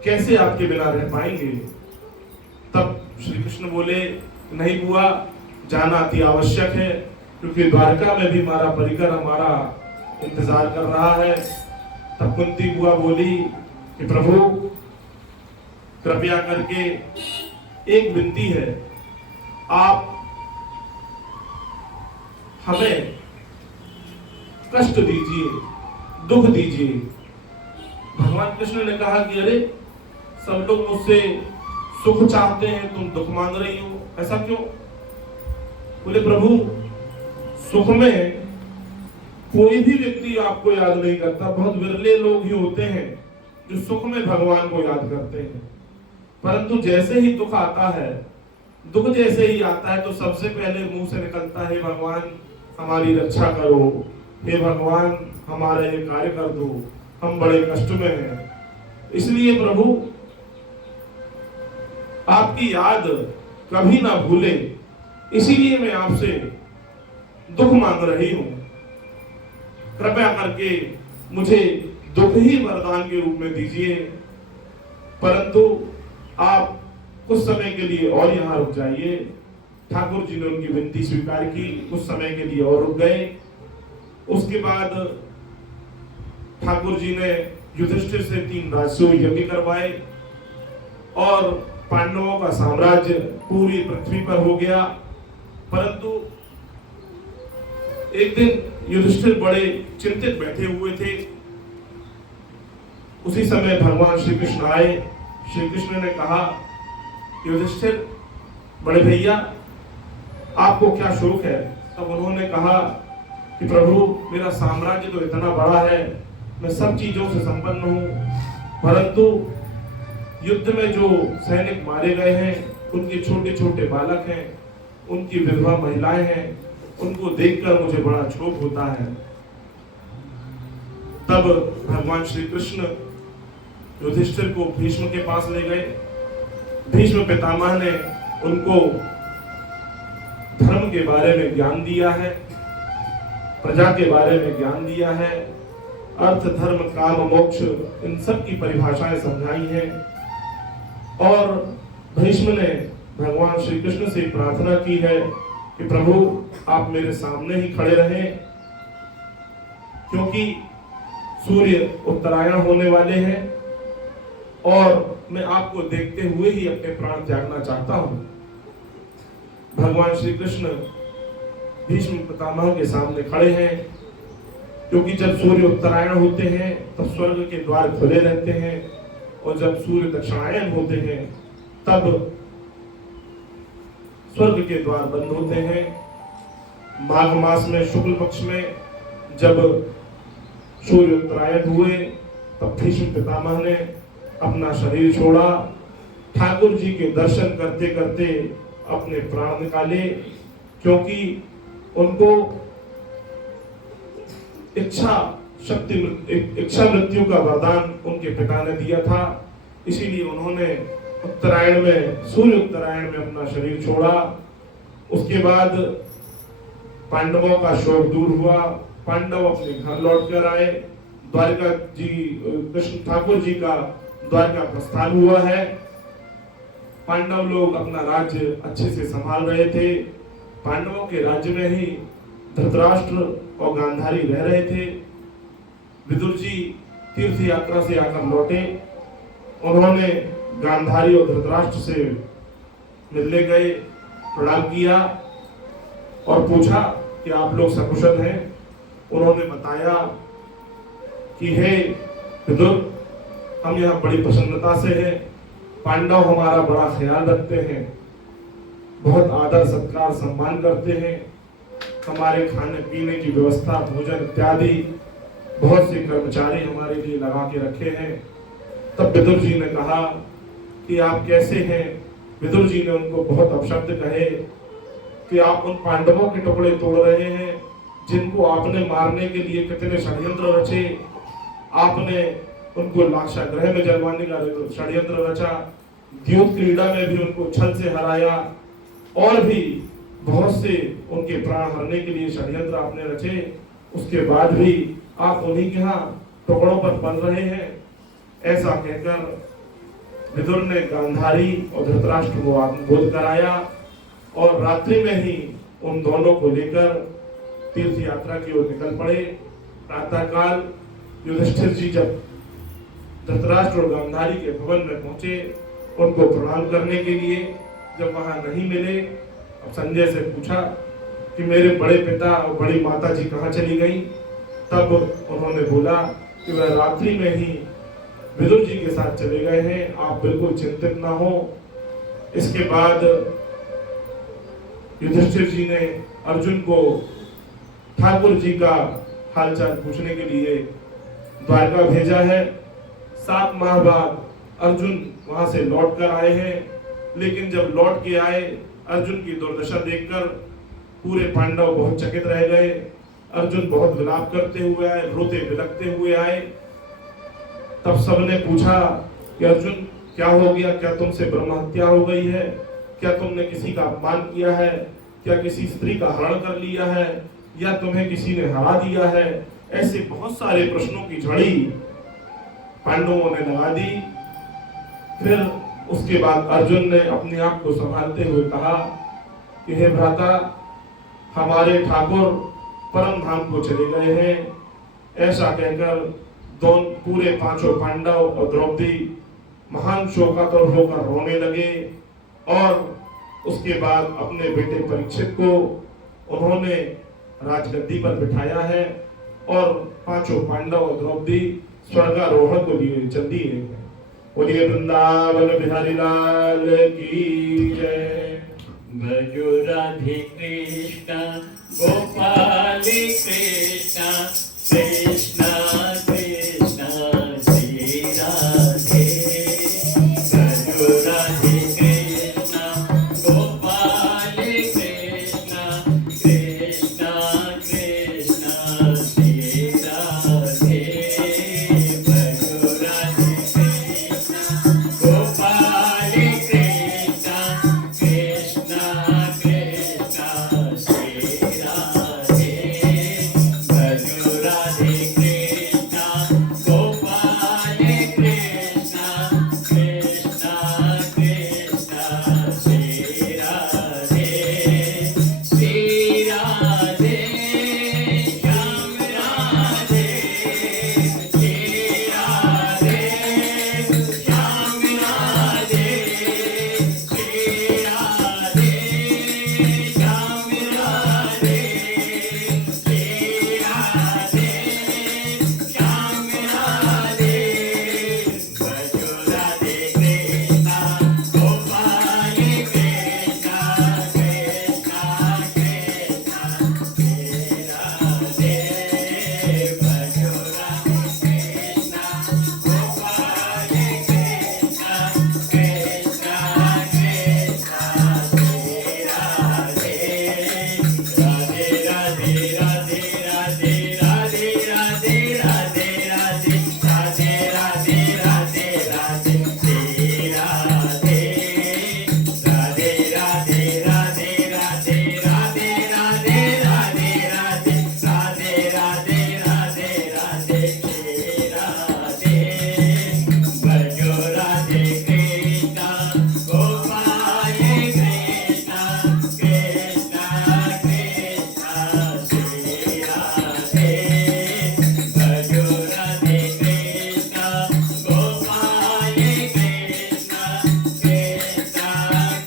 कैसे आपके बिना रह पाएंगे। तब श्री कृष्ण बोले, नहीं बुआ, जाना अति आवश्यक है, क्योंकि द्वारका में भी हमारा परिकर हमारा इंतजार कर रहा है। तब कुंती बुआ बोली कि प्रभु कृपया करके एक विनती है, आप हमें कष्ट दीजिए, दुख दीजिए। भगवान कृष्ण ने कहा कि अरे सब लोग मुझसे सुख चाहते हैं, तुम दुख मांग रही हो, ऐसा क्यों? बोले प्रभु, सुख में कोई भी व्यक्ति आपको याद नहीं करता, बहुत विरले लोग ही होते हैं जो सुख में भगवान को याद करते हैं। परंतु जैसे ही दुख आता है, दुख जैसे ही आता है, तो सबसे पहले मुंह से निकलता है, भगवान हमारी रक्षा करो, हे भगवान हमारा ये कार्य कर दो, हम बड़े कष्ट में हैं। इसलिए प्रभु आपकी याद कभी ना भूले, इसीलिए मैं आपसे दुख मांग रही हूं। कृपया करके मुझे दुख ही वरदान के रूप में दीजिए। परंतु आप कुछ समय के लिए और यहाँ रुक जाइए। ठाकुर जी ने उनकी विनती स्वीकार की, कुछ समय के लिए और रुक गए। उसके बाद ठाकुर जी ने युधिष्ठिर से 3 राजसूय यज्ञ करवाए और पांडवों का साम्राज्य पूरी पृथ्वी पर हो गया। परंतु एक दिन युधिष्ठिर बड़े चिंतित बैठे हुए थे। उसी समय भगवान श्री कृष्ण आए। श्री कृष्ण ने कहा, युधिष्ठिर बड़े भैया, आपको क्या शोक है? तब उन्होंने कहा कि प्रभु, मेरा साम्राज्य तो इतना बड़ा है, मैं सब चीजों से संपन्न हूं, परंतु युद्ध में जो सैनिक मारे गए हैं, उनके छोटे छोटे बालक हैं, उनकी विधवा महिलाएं हैं, उनको देखकर मुझे बड़ा क्षोभ होता है। तब भगवान श्री कृष्ण युधिष्ठिर को भीष्म के पास ले गए। भीष्म पितामह ने उनको धर्म के बारे में ज्ञान दिया है, प्रजा के बारे में ज्ञान दिया है, अर्थ धर्म काम मोक्ष इन सब की परिभाषाएं समझाई हैं। और भीष्म ने भगवान श्री कृष्ण से प्रार्थना की है कि प्रभु आप मेरे सामने ही खड़े रहें, क्योंकि सूर्य उत्तरायण होने वाले हैं और मैं आपको देखते हुए ही अपने प्राण त्यागना चाहता हूं। भगवान श्री कृष्ण भीष्म पितामह के सामने खड़े हैं, क्योंकि जब सूर्य उत्तरायण होते हैं तब स्वर्ग के द्वार खुले रहते हैं, और जब सूर्य दक्षिणायन होते हैं तब स्वर्ग के द्वार बंद होते हैं। माघ मास में शुक्ल पक्ष में जब सूर्य उत्तरायण हुए तब भीष्म पितामह ने अपना शरीर छोड़ा, ठाकुर जी के दर्शन करते करते अपने प्राण निकाले, क्योंकि उनको इच्छा मृत्यु का वरदान उनके पिता ने दिया था। इसीलिए उन्होंने उत्तरायण में, सूर्य उत्तरायण में अपना शरीर छोड़ा। उसके बाद पांडवों का शोक दूर हुआ, पांडव अपने घर लौट कर आए। द्वारका जी, कृष्ण ठाकुर जी का द्वारका प्रस्थान हुआ है। पांडव लोग अपना राज्य अच्छे से संभाल रहे थे। पांडवों के राज्य में ही धृतराष्ट्र और गांधारी रह रहे थे। विदुर जी तीर्थ यात्रा से आकर लौटे। उन्होंने गांधारी और धृतराष्ट्र से मिलने गए, प्रणाम किया और पूछा कि आप लोग सकुशल हैं। उन्होंने बताया कि हे विदुर, हम यहाँ बड़ी प्रसन्नता से हैं, पांडव हमारा बड़ा ख्याल रखते हैं, बहुत आदर सत्कार सम्मान करते हैं, हमारे खाने पीने की व्यवस्था, भोजन इत्यादि बहुत से कर्मचारी हमारे लिए लगा के रखे हैं। तब विदुर जी ने कहा कि आप कैसे हैं? विदुर जी ने उनको बहुत अपशब्द कहे कि आप उन पांडवों के टुकड़े तोड़ रहे हैं जिनको आपने मारने के लिए कितने षड्यंत्र रचे। आपने उनको लाक्षागृह में जलवाने का षड्यंत्र रचा, द्यूत क्रीड़ा में भी उनको छल से हराया, और भी बहुत से उनके प्राण हरने के लिए षड्यंत्र आपने रचे, उसके बाद भी आप उन्हीं के यहाँ टुकड़ों पर बन रहे हैं। ऐसा कहकर विदुर ने गांधारी और धृतराष्ट्र को बोध कराया और रात्रि में ही उन दोनों को लेकर तीर्थ यात्रा की ओर निकल पड़े। प्रातःकाल युधिष्ठिर जी जब धृतराष्ट्र और गांधारी के भवन में पहुंचे उनको प्रणाम करने के लिए, जब वहां नहीं मिले, अब संजय से पूछा कि मेरे बड़े पिता और बड़ी माता जी कहाँ चली गई। तब उन्होंने बोला कि वह रात्रि में ही विदुर जी के साथ चले गए हैं, आप बिल्कुल चिंतित ना हो। इसके बाद युधिष्ठिर जी ने अर्जुन को ठाकुर जी का हालचाल पूछने के लिए द्वारका भेजा है। 7 माह बाद अर्जुन वहां से लौट कर आए हैं, लेकिन जब लौट के आए अर्जुन की दुर्दशा देखकर पूरे पांडव बहुत चकित रह गए। अर्जुन बहुत विलाप करते हुए आए, रोते बिलखते हुए आए। तब सबने पूछा कि अर्जुन क्या हो गया, क्या तुमसे ब्रह्म हत्या हो गई है, क्या तुमने किसी का अपमान किया है, क्या किसी स्त्री का हरण कर लिया है, या तुम्हें किसी ने हरा दिया है। ऐसे बहुत सारे प्रश्नों की झड़ी पांडवों ने लगा दी। फिर उसके बाद अर्जुन ने अपने आप को संभालते हुए कहा कि हे भ्राता, हमारे ठाकुर परम धाम को चले गए हैं। ऐसा कहकर दोनों पूरे 5 पांडव और द्रौपदी महान शोकातुर होकर रोने लगे और उसके बाद अपने बेटे परीक्षित को उन्होंने राजगद्दी पर बिठाया है और 5 पांडव और द्रौपदी स्वर्गारोहण को लिए चल दिए हैं। बोलिए वृंदावन बिहारी लाल की जय। भजो राधे कृष्ण गोपाल कृष्ण कृष्ण कृष्ण श्री राधे। भजो राधे कृष्ण गोपाल कृष्ण कृष्ण कृष्ण श्री राधे। भजो राधे कृष्ण गोपाल कृष्ण कृष्ण कृष्ण श्री राधे। भजो राधे कृष्ण गोपाल कृष्ण कृष्ण कृष्ण श्री राधे। श्री राधे श्याम राधे। श्री राधे श्याम राधे। श्री राधे श्याम राधे। श्री राधे श्याम राधे। भजो राधे कृष्ण गोपाल कृष्ण कृष्ण कृष्ण श्री राधे। भजो राधे कृष्ण गोपाल कृष्ण कृष्ण कृष्ण श्री राधे। राधे राधे राधे राधे राधे राधे राधे राधे राधे राधे राधे श्री राधे। राधे राधे राधे राधे राधे राधे राधे राधे राधे राधे राधे श्री राधे। भजो राधे कृष्ण गोपाल कृष्ण कृष्ण कृष्ण श्री राधे। भजो राधे कृष्ण गोपाल कृष्ण कृष्ण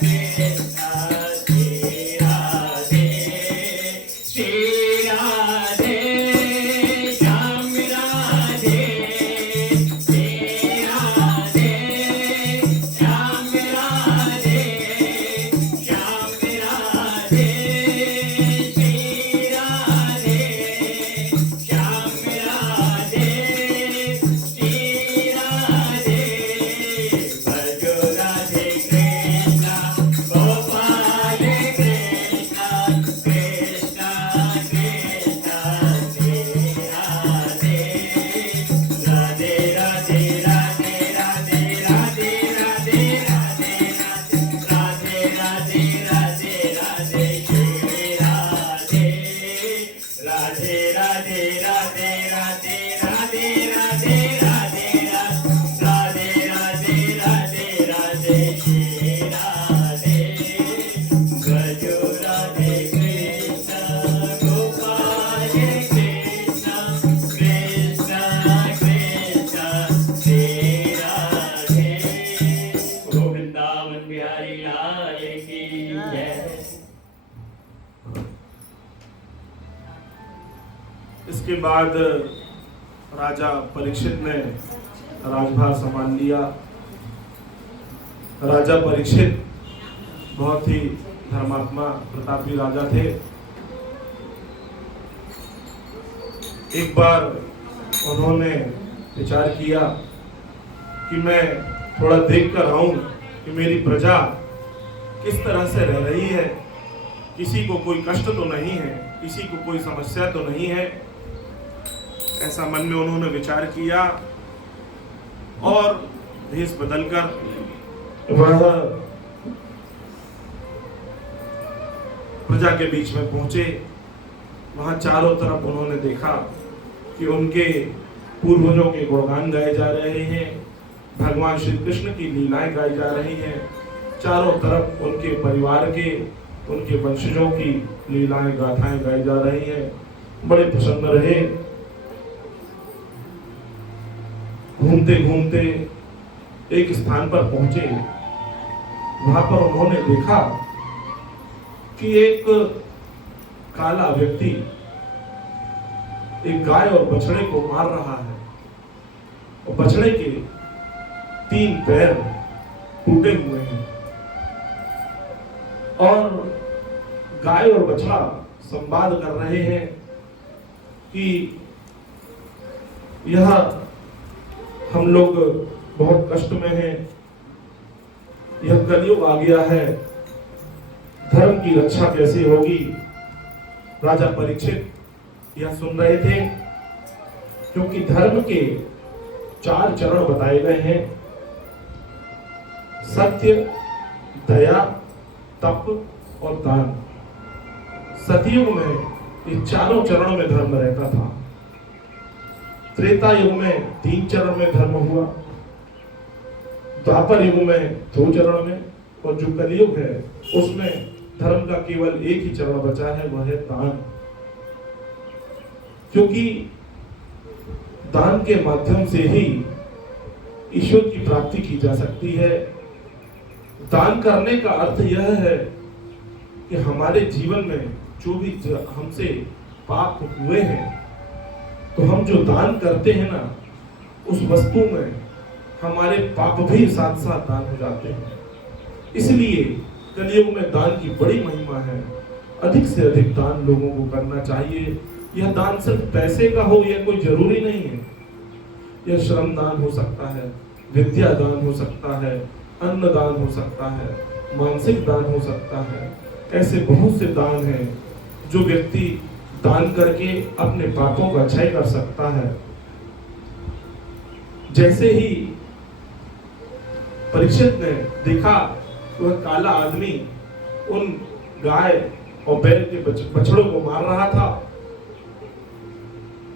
कृष्ण श्री राधे। श्री राधे श्याम राधे। श्री राधे श्याम राधे। श्याम राधे। श्री राधे श्याम राधे। श्री राधे। भजो राधे कृष्ण गोपाल कृष्ण कृष्ण कृष्ण श्री राधे। राधे राधे राधे राधे राधे राधे राधे राधे राधे राधे राधे उसके बाद राजा परीक्षित ने राजभार संभाल लिया। राजा परीक्षित बहुत ही धर्मात्मा प्रतापी राजा थे। एक बार उन्होंने विचार किया कि मैं थोड़ा देख कर आऊं कि मेरी प्रजा किस तरह से रह रही है, किसी को कोई कष्ट तो नहीं है, किसी को कोई समस्या तो नहीं है। ऐसा मन में उन्होंने विचार किया और भेष बदलकर वह प्रजा के बीच में पहुंचे। वहां चारों तरफ उन्होंने देखा कि उनके पूर्वजों के गुणगान गाए जा रहे हैं, भगवान श्री कृष्ण की लीलाएं गाई जा रही हैं। चारों तरफ उनके परिवार के, उनके वंशजों की लीलाएं गाथाएं गाई जा रही हैं। बड़े प्रसन्न रहे। घूमते घूमते एक स्थान पर पहुंचे। वहां पर उन्होंने देखा कि एक काला व्यक्ति एक गाय और बछड़े को मार रहा है और बछड़े के 3 पैर टूटे हुए हैं और गाय और बछड़ा संवाद कर रहे हैं कि यह हम लोग बहुत कष्ट में हैं, यह कलयुग आ गया है, धर्म की रक्षा कैसे होगी। राजा परीक्षित यह सुन रहे थे क्योंकि धर्म के 4 चरण बताए गए हैं, सत्य, दया, तप और दान। सतयुग में ये चारों चरणों में धर्म रहता था। त्रेता युग में 3 चरण में धर्म हुआ, द्वापर युग में 2 चरण में, और जो कलयुग है उसमें धर्म का केवल एक ही चरण बचा है, वह है दान। क्योंकि दान के माध्यम से ही ईश्वर की प्राप्ति की जा सकती है। दान करने का अर्थ यह है कि हमारे जीवन में जो भी हमसे पाप हुए हैं, तो हम जो दान करते हैं ना, उस वस्तु में हमारे पाप भी साथ साथ दान हो जाते हैं। इसलिए कलयुग में दान की बड़ी महिमा है। अधिक से अधिक दान लोगों को करना चाहिए। यह दान सिर्फ पैसे का हो यह कोई जरूरी नहीं है। यह श्रम दान हो सकता है, विद्या दान हो सकता है, अन्न दान हो सकता है, मानसिक दान हो सकता है। ऐसे बहुत से दान हैं जो व्यक्ति दान करके अपने पापों का क्षय कर सकता है। जैसे ही परीक्षित ने देखा वह काला आदमी उन गाय और बैल के बछड़ों को मार रहा था,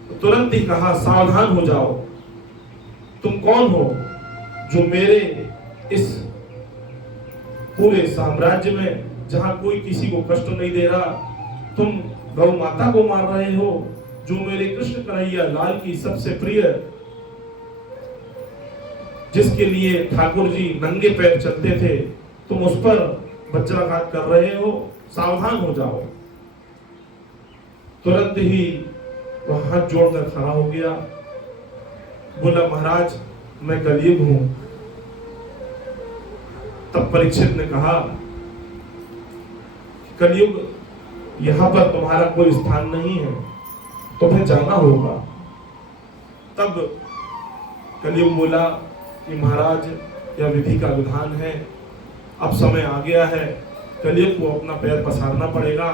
तो तुरंत ही कहा, सावधान हो जाओ, तुम कौन हो जो मेरे इस पूरे साम्राज्य में जहां कोई किसी को कष्ट नहीं दे रहा, तुम गौ माता को मार रहे हो, जो मेरे कृष्ण कन्हैया लाल की सबसे प्रिय, जिसके लिए ठाकुर जी नंगे पैर चलते थे, तुम उस पर वज्राघात कर रहे हो, सावधान हो जाओ। तुरंत ही वह हाथ जोड़कर खड़ा हो गया, बोला, महाराज मैं कलयुग हूं। तब परीक्षित ने कहा, कलयुग यहां पर तुम्हारा कोई स्थान नहीं है, तुम्हें जाना होगा। तब कलयुग बोला कि महाराज यह विधि का विधान है, अब समय आ गया है, कलयुग को अपना पैर पसारना पड़ेगा।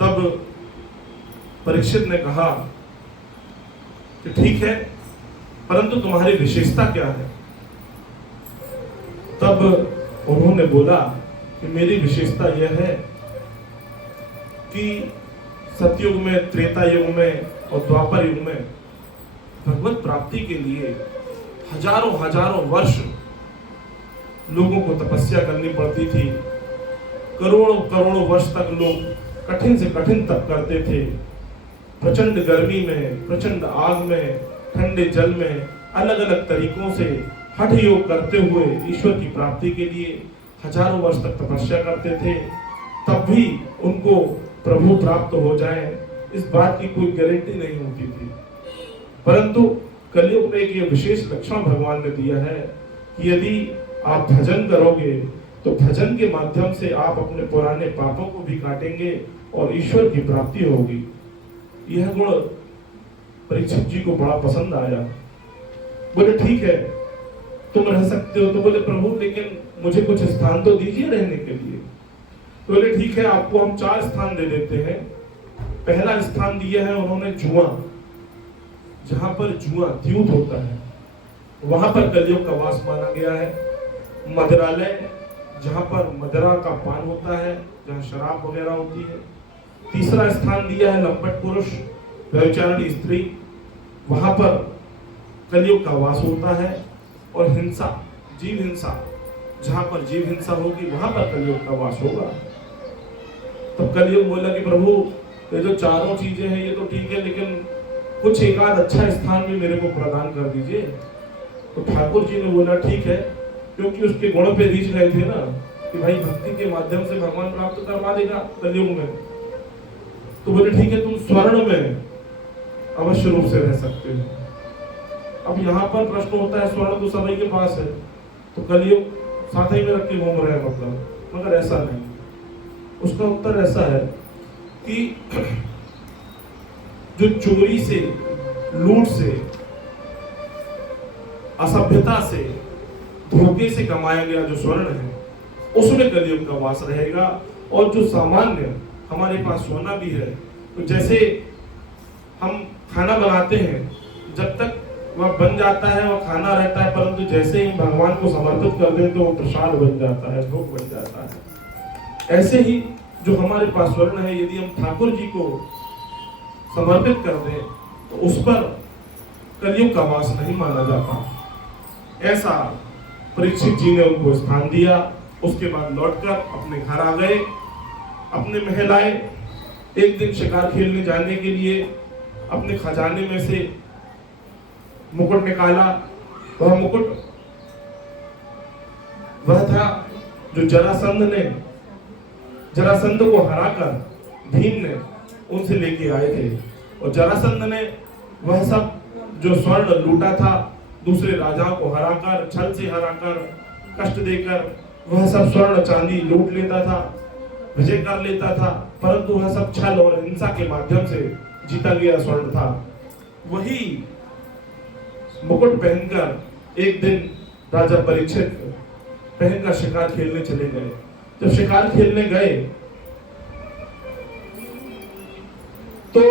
तब परीक्षित ने कहा कि ठीक है, परंतु तुम्हारी विशेषता क्या है। तब उन्होंने बोला कि मेरी विशेषता यह है कि सतयुग में, त्रेता युग में और द्वापर युग में भगवत प्राप्ति के लिए हजारों हजारों वर्ष लोगों को तपस्या करनी पड़ती थी। करोड़ों करोड़ों वर्ष तक लोग कठिन से कठिन तप करते थे। प्रचंड गर्मी में, प्रचंड आग में, ठंडे जल में, अलग अलग तरीकों से हठ योग करते हुए ईश्वर की प्राप्ति के लिए हजारों वर्ष तक तपस्या करते थे। तब भी उनको प्रभु प्राप्त हो जाए, इस बात की कोई गारंटी नहीं होती थी। परंतु कलयुग में एक ये विशेष लक्षण भगवान ने दिया है कि यदि आप भजन करोगे तो भजन के माध्यम से आप अपने पुराने पापों को भी काटेंगे और ईश्वर की प्राप्ति होगी। यह गुण परीक्षित जी को बड़ा पसंद आया। बोले ठीक है, तुम रह सकते हो। तो बोले प्रभु लेकिन मुझे कुछ स्थान तो दीजिए रहने के लिए। तो बोले ठीक है, आपको हम 4 स्थान दे देते हैं। पहला स्थान दिया है उन्होंने जुआ, जहां पर जुआ द्यूत होता है, वहां पर कलयुग का वास माना गया है। मदिरालय, जहां पर मदिरा का पान होता है, जहां शराब वगैरह होती है। तीसरा स्थान दिया है लंपट पुरुष, व्यभिचारिणी स्त्री, वहां पर कलयुग का वास होता है। और हिंसा, जीव हिंसा, जहां पर जीव हिंसा होगी वहां पर कलयुग का वास होगा। तब कलयुग बोला कि प्रभु ये जो चारों चीजें हैं ये तो ठीक है, लेकिन कुछ एक आध अच्छा स्थान भी मेरे को प्रदान कर दीजिए। तो ठाकुर जी ने बोला ठीक है, क्योंकि उसके गुण पे रीझ गए थे ना कि भाई भक्ति के माध्यम से भगवान प्राप्त करवा देगा कलयुग में। तो बोले ठीक है, तुम स्वर्ण में अवश्य रूप से रह सकते हो। अब यहाँ पर प्रश्न होता है, स्वर्ण तो सभी के पास है, तो कलयुग साथ ही में रख के घूम रहे हैं मतलब, मगर ऐसा नहीं। उसका उत्तर ऐसा है कि जो चोरी से, लूट से, असभ्यता से, धोखे से कमाया गया जो स्वर्ण है उसमें कलयुग का वास रहेगा। और जो सामान्य हमारे पास सोना भी है, तो जैसे हम खाना बनाते हैं, जब तक वह बन जाता है वह खाना रहता है, परंतु जैसे ही भगवान को समर्पित कर दें तो वो प्रसाद बन जाता है, भोग बन जाता है। ऐसे ही जो हमारे पास स्वर्ण है, यदि हम ठाकुर जी को समर्पित कर दें तो उस पर कलयुग का वास नहीं माना जाता। ऐसा परीक्षित जी ने उनको स्थान दिया। उसके बाद लौटकर अपने घर आ गए, अपने महल आए। एक दिन शिकार खेलने जाने के लिए अपने खजाने में से मुकुट निकाला। वह मुकुट वह था जो जरासंध को हराकर भीम ने उनसे लेके आए थे। और जरासंध ने वह सब जो स्वर्ण लूटा था, दूसरे राजाओं को हराकर, छल से हराकर, कष्ट देकर वह सब स्वर्ण चांदी लूट लेता था, विजय कर लेता था, परंतु वह सब छल और हिंसा के माध्यम से जीता गया स्वर्ण था। वही मुकुट पहनकर एक दिन राजा परीक्षित पहनकर शिकार खेलने चले गए। जब शिकार खेलने गए तो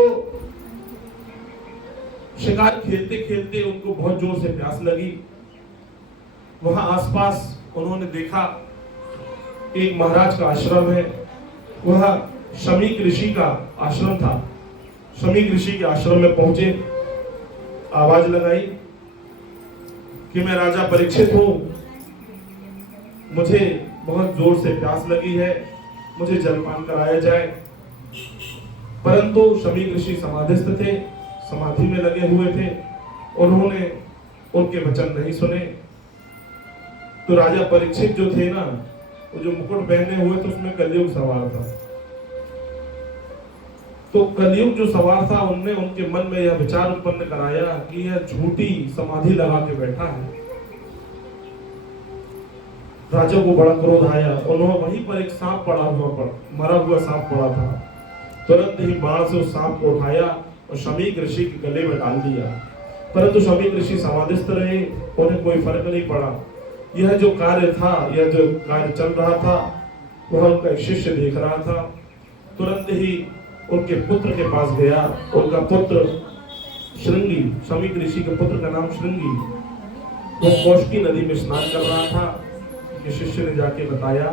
शिकार खेलते खेलते उनको बहुत जोर से प्यास लगी। वहां आसपास उन्होंने देखा एक महाराज का आश्रम है, वह शमीक ऋषि का आश्रम था। शमीक ऋषि के आश्रम में पहुंचे, आवाज लगाई कि मैं राजा परीक्षित हूं, मुझे बहुत जोर से प्यास लगी है, मुझे जलपान कराया जाए। परंतु शमीक ऋषि समाधिस्थ थे, समाधि में लगे हुए थे, उन्होंने उनके वचन नहीं सुने। तो राजा परीक्षित जो थे ना, वो जो मुकुट पहने हुए थे उसमें कलयुग सवार था। तो कलयुग जो सवार था उनने उनके मन में यह विचार उत्पन्न कराया कि यह झूठी समाधि लगा के बैठा है। राजा को बड़ा क्रोध आया। उन्होंने वहीं पर एक सांप मरा हुआ सांप पड़ा था। तुरंत ही बाण से उस सांप को उठाया और शमीक ऋषि के गले में डाल दिया। परंतु शमीक ऋषि समाधिस्थ रहे, उन्हें कोई फर्क नहीं पड़ा। यह जो कार्य चल रहा था वह उनका एक शिष्य देख रहा था। तुरंत ही उनके पुत्र के पास गया। उनका पुत्र श्रृंगी, शमीक ऋषि के पुत्र का नाम श्रृंगी, वो कौशिकी नदी में स्नान कर रहा था। कि शिष्य ने जाके बताया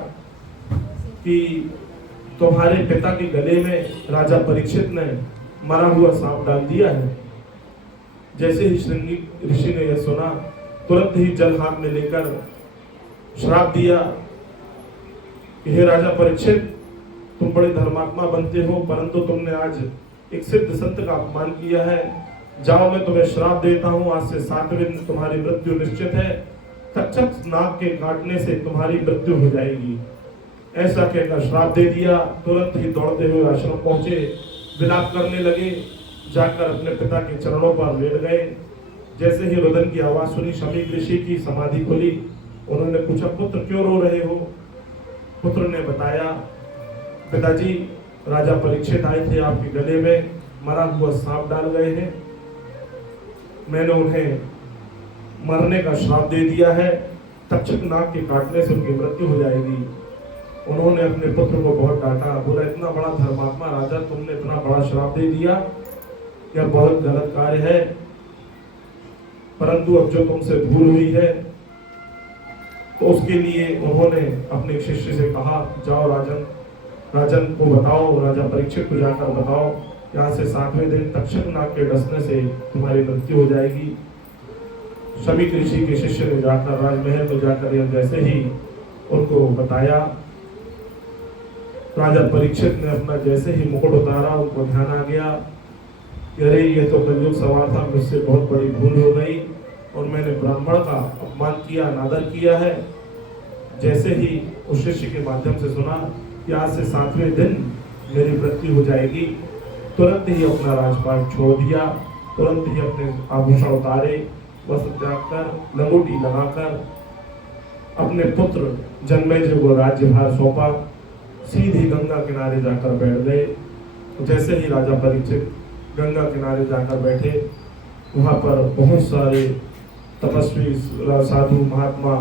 कि तुम्हारे पिता के गले में राजा परीक्षित ने मरा हुआ सांप डाल दिया है। जैसे ही श्रृंगी ऋषि ने यह सुना, तुरंत ही जल हाथ में लेकर श्राप दिया कि हे राजा परीक्षित, तुम बड़े धर्मात्मा बनते हो, परंतु तुमने आज एक सिद्ध संत का अपमान किया है। जाओ, मैं तुम्हें श्राप देता हूँ, आज से 7वें दिन तुम्हारी मृत्यु निश्चित है। तक्षक नाग के काटने से तुम्हारी मृत्यु हो जाएगी। ऐसा कहकर श्राप दे दिया। तुरंत ही दौड़ते हुए आश्रम पहुंचे। विलाप करने लगे, जाकर अपने पिता के चरणों पर लेट गए। जैसे ही रुदन की आवाज सुनी, शमीक ऋषि की समाधि खुली। उन्होंने पूछा, पुत्र क्यों रो रहे हो? पुत्र ने बताया, पिताजी राजा परीक्षित आए थे, आपके गले में मरा हुआ सांप डाल गए हैं, मैंने उन्हें मरने का श्राप दे दिया है, तक्षक नाग के काटने से उनकी मृत्यु हो जाएगी। उन्होंने अपने पुत्र को बहुत डांटा, बोला, इतना बड़ा धर्मात्मा राजा, तुमने इतना बड़ा श्राप दे दिया, यह बहुत गलत कार्य है। परंतु अब जो तुमसे भूल हुई है, तो उसके लिए उन्होंने अपने शिष्य से कहा, जाओ राजन को बताओ, राजा परीक्षित को जाकर बताओ, यहाँ से 7वें दिन तक्षक नाग के डसने से तुम्हारी मृत्यु हो जाएगी। शमीक ऋषि के शिष्य ने जाकर राजमहल में जाकर यह जैसे ही उनको बताया, राजा परीक्षित ने अपना जैसे ही मुकुट उतारा, उनको ध्यान आ गया, अरे ये तो कलयुग सवार था, मुझसे बहुत बड़ी भूल हो गई और मैंने ब्राह्मण का अपमान किया, अनादर किया है। जैसे ही उस शिष्य के माध्यम से सुना कि आज से 7वें दिन मेरी मृत्यु हो जाएगी, तुरंत ही अपना राजपाट छोड़ दिया, तुरंत ही अपने आभूषण उतारे, वस्त्र त्याग कर, लंगोटी लगाकर अपने पुत्र जन्मेजय को राज्यभार सौंपा, सीधी गंगा किनारे जाकर बैठ गए। जैसे ही राजा परीक्षित गंगा किनारे जाकर बैठे, वहां पर बहुत सारे तपस्वी साधु महात्मा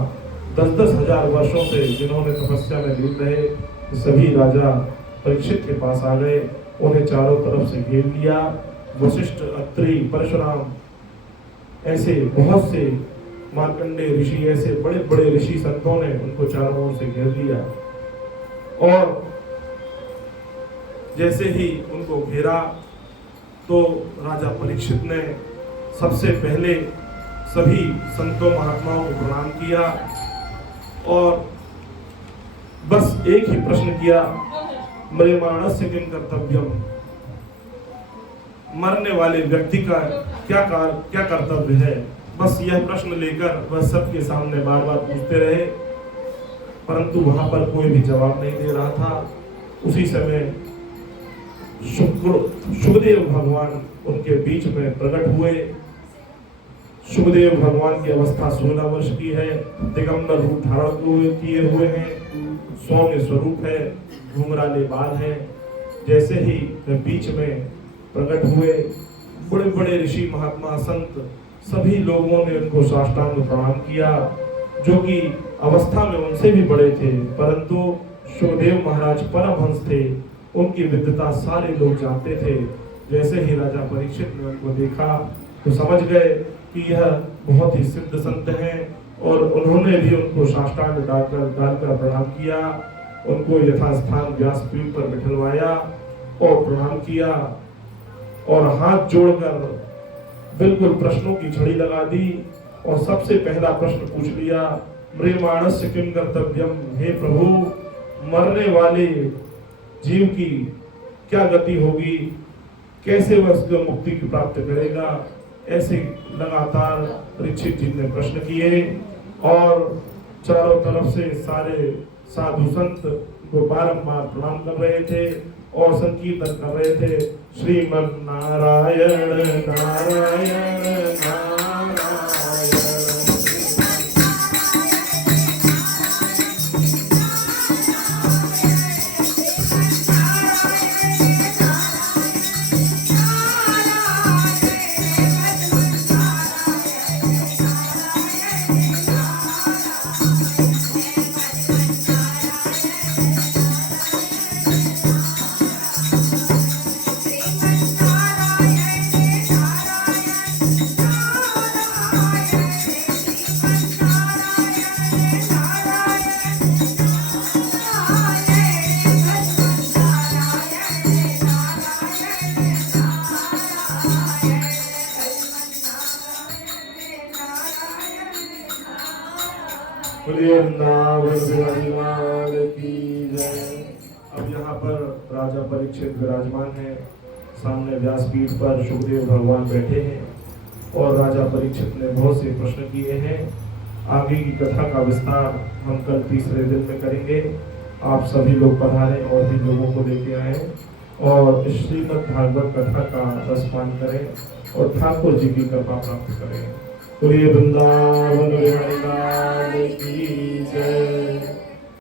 10-10 हजार वर्षों से जिन्होंने तपस्या में लीन रहे, सभी राजा परीक्षित के पास आ गए, उन्हें चारों तरफ से घेर लिया। वशिष्ठ, अत्रि, परशुराम, ऐसे बहुत से मार्कंडेय ऋषि, ऐसे बड़े बड़े ऋषि संतों ने उनको चारों ओर से घेर लिया। और जैसे ही उनको घेरा तो राजा परीक्षित ने सबसे पहले सभी संतों महात्माओं को प्रणाम किया और बस एक ही प्रश्न किया, म्रियमाणस्य किं कर्तव्यम, मरने वाले व्यक्ति का क्या कर्तव्य है। बस यह प्रश्न लेकर वह सबके सामने बार बार पूछते रहे, परंतु वहां पर कोई भी जवाब नहीं दे रहा था। उसी समय सुखदेव भगवान उनके बीच में प्रकट हुए। सुखदेव भगवान की अवस्था 16 वर्ष की है, दिगंबर रूप धारण किए हुए हैं, सौम्य स्वरूप है, घुंघराले बाल है। जैसे ही वे बीच में प्रकट हुए, बड़े बड़े ऋषि महात्मा संत सभी लोगों ने उनको साष्टांग प्रणाम किया, जो कि अवस्था में उनसे भी बड़े थे, परंतु सुखदेव महाराज परमहंस थे, उनकी विद्वता सारे लोग जानते थे। जैसे ही राजा परीक्षित ने उनको देखा तो समझ गए कि यह बहुत ही सिद्ध संत हैं और उन्होंने भी उनको साष्टांग डालकर प्रणाम किया, उनको यथास्थान व्यासपीठ पर बिठलवाया और प्रणाम किया और हाथ जोड़कर बिल्कुल प्रश्नों की झड़ी लगा दी और सबसे पहला प्रश्न पूछ लिया, म्रियमाणस्य किं कर्तव्यम, हे प्रभु, मरने वाले जीव की क्या गति होगी, कैसे वह उसको मुक्ति की प्राप्त करेगा। ऐसे लगातार परीक्षित जी ने प्रश्न किए और चारों तरफ से सारे साधु संत को बारंबार प्रणाम कर रहे थे और संकीर्तन कर रहे थे, श्रीमन नारायण नारायण नारायण। अब यहाँ पर राजा परीक्षित विराजमान है, सामने व्यासपीठ पर सुखदेव भगवान बैठे हैं और राजा परीक्षित ने बहुत से प्रश्न किए हैं। आगे की कथा का विस्तार हम कल तीसरे दिन में करेंगे। आप सभी लोग पधारें और भी लोगों को लेके आए। और श्रीमद् भागवत कथा का रसपान करें और ठाकुर जी की कृपा प्राप्त करें। बोलिए वृंदावन बिहारी लाल की जय।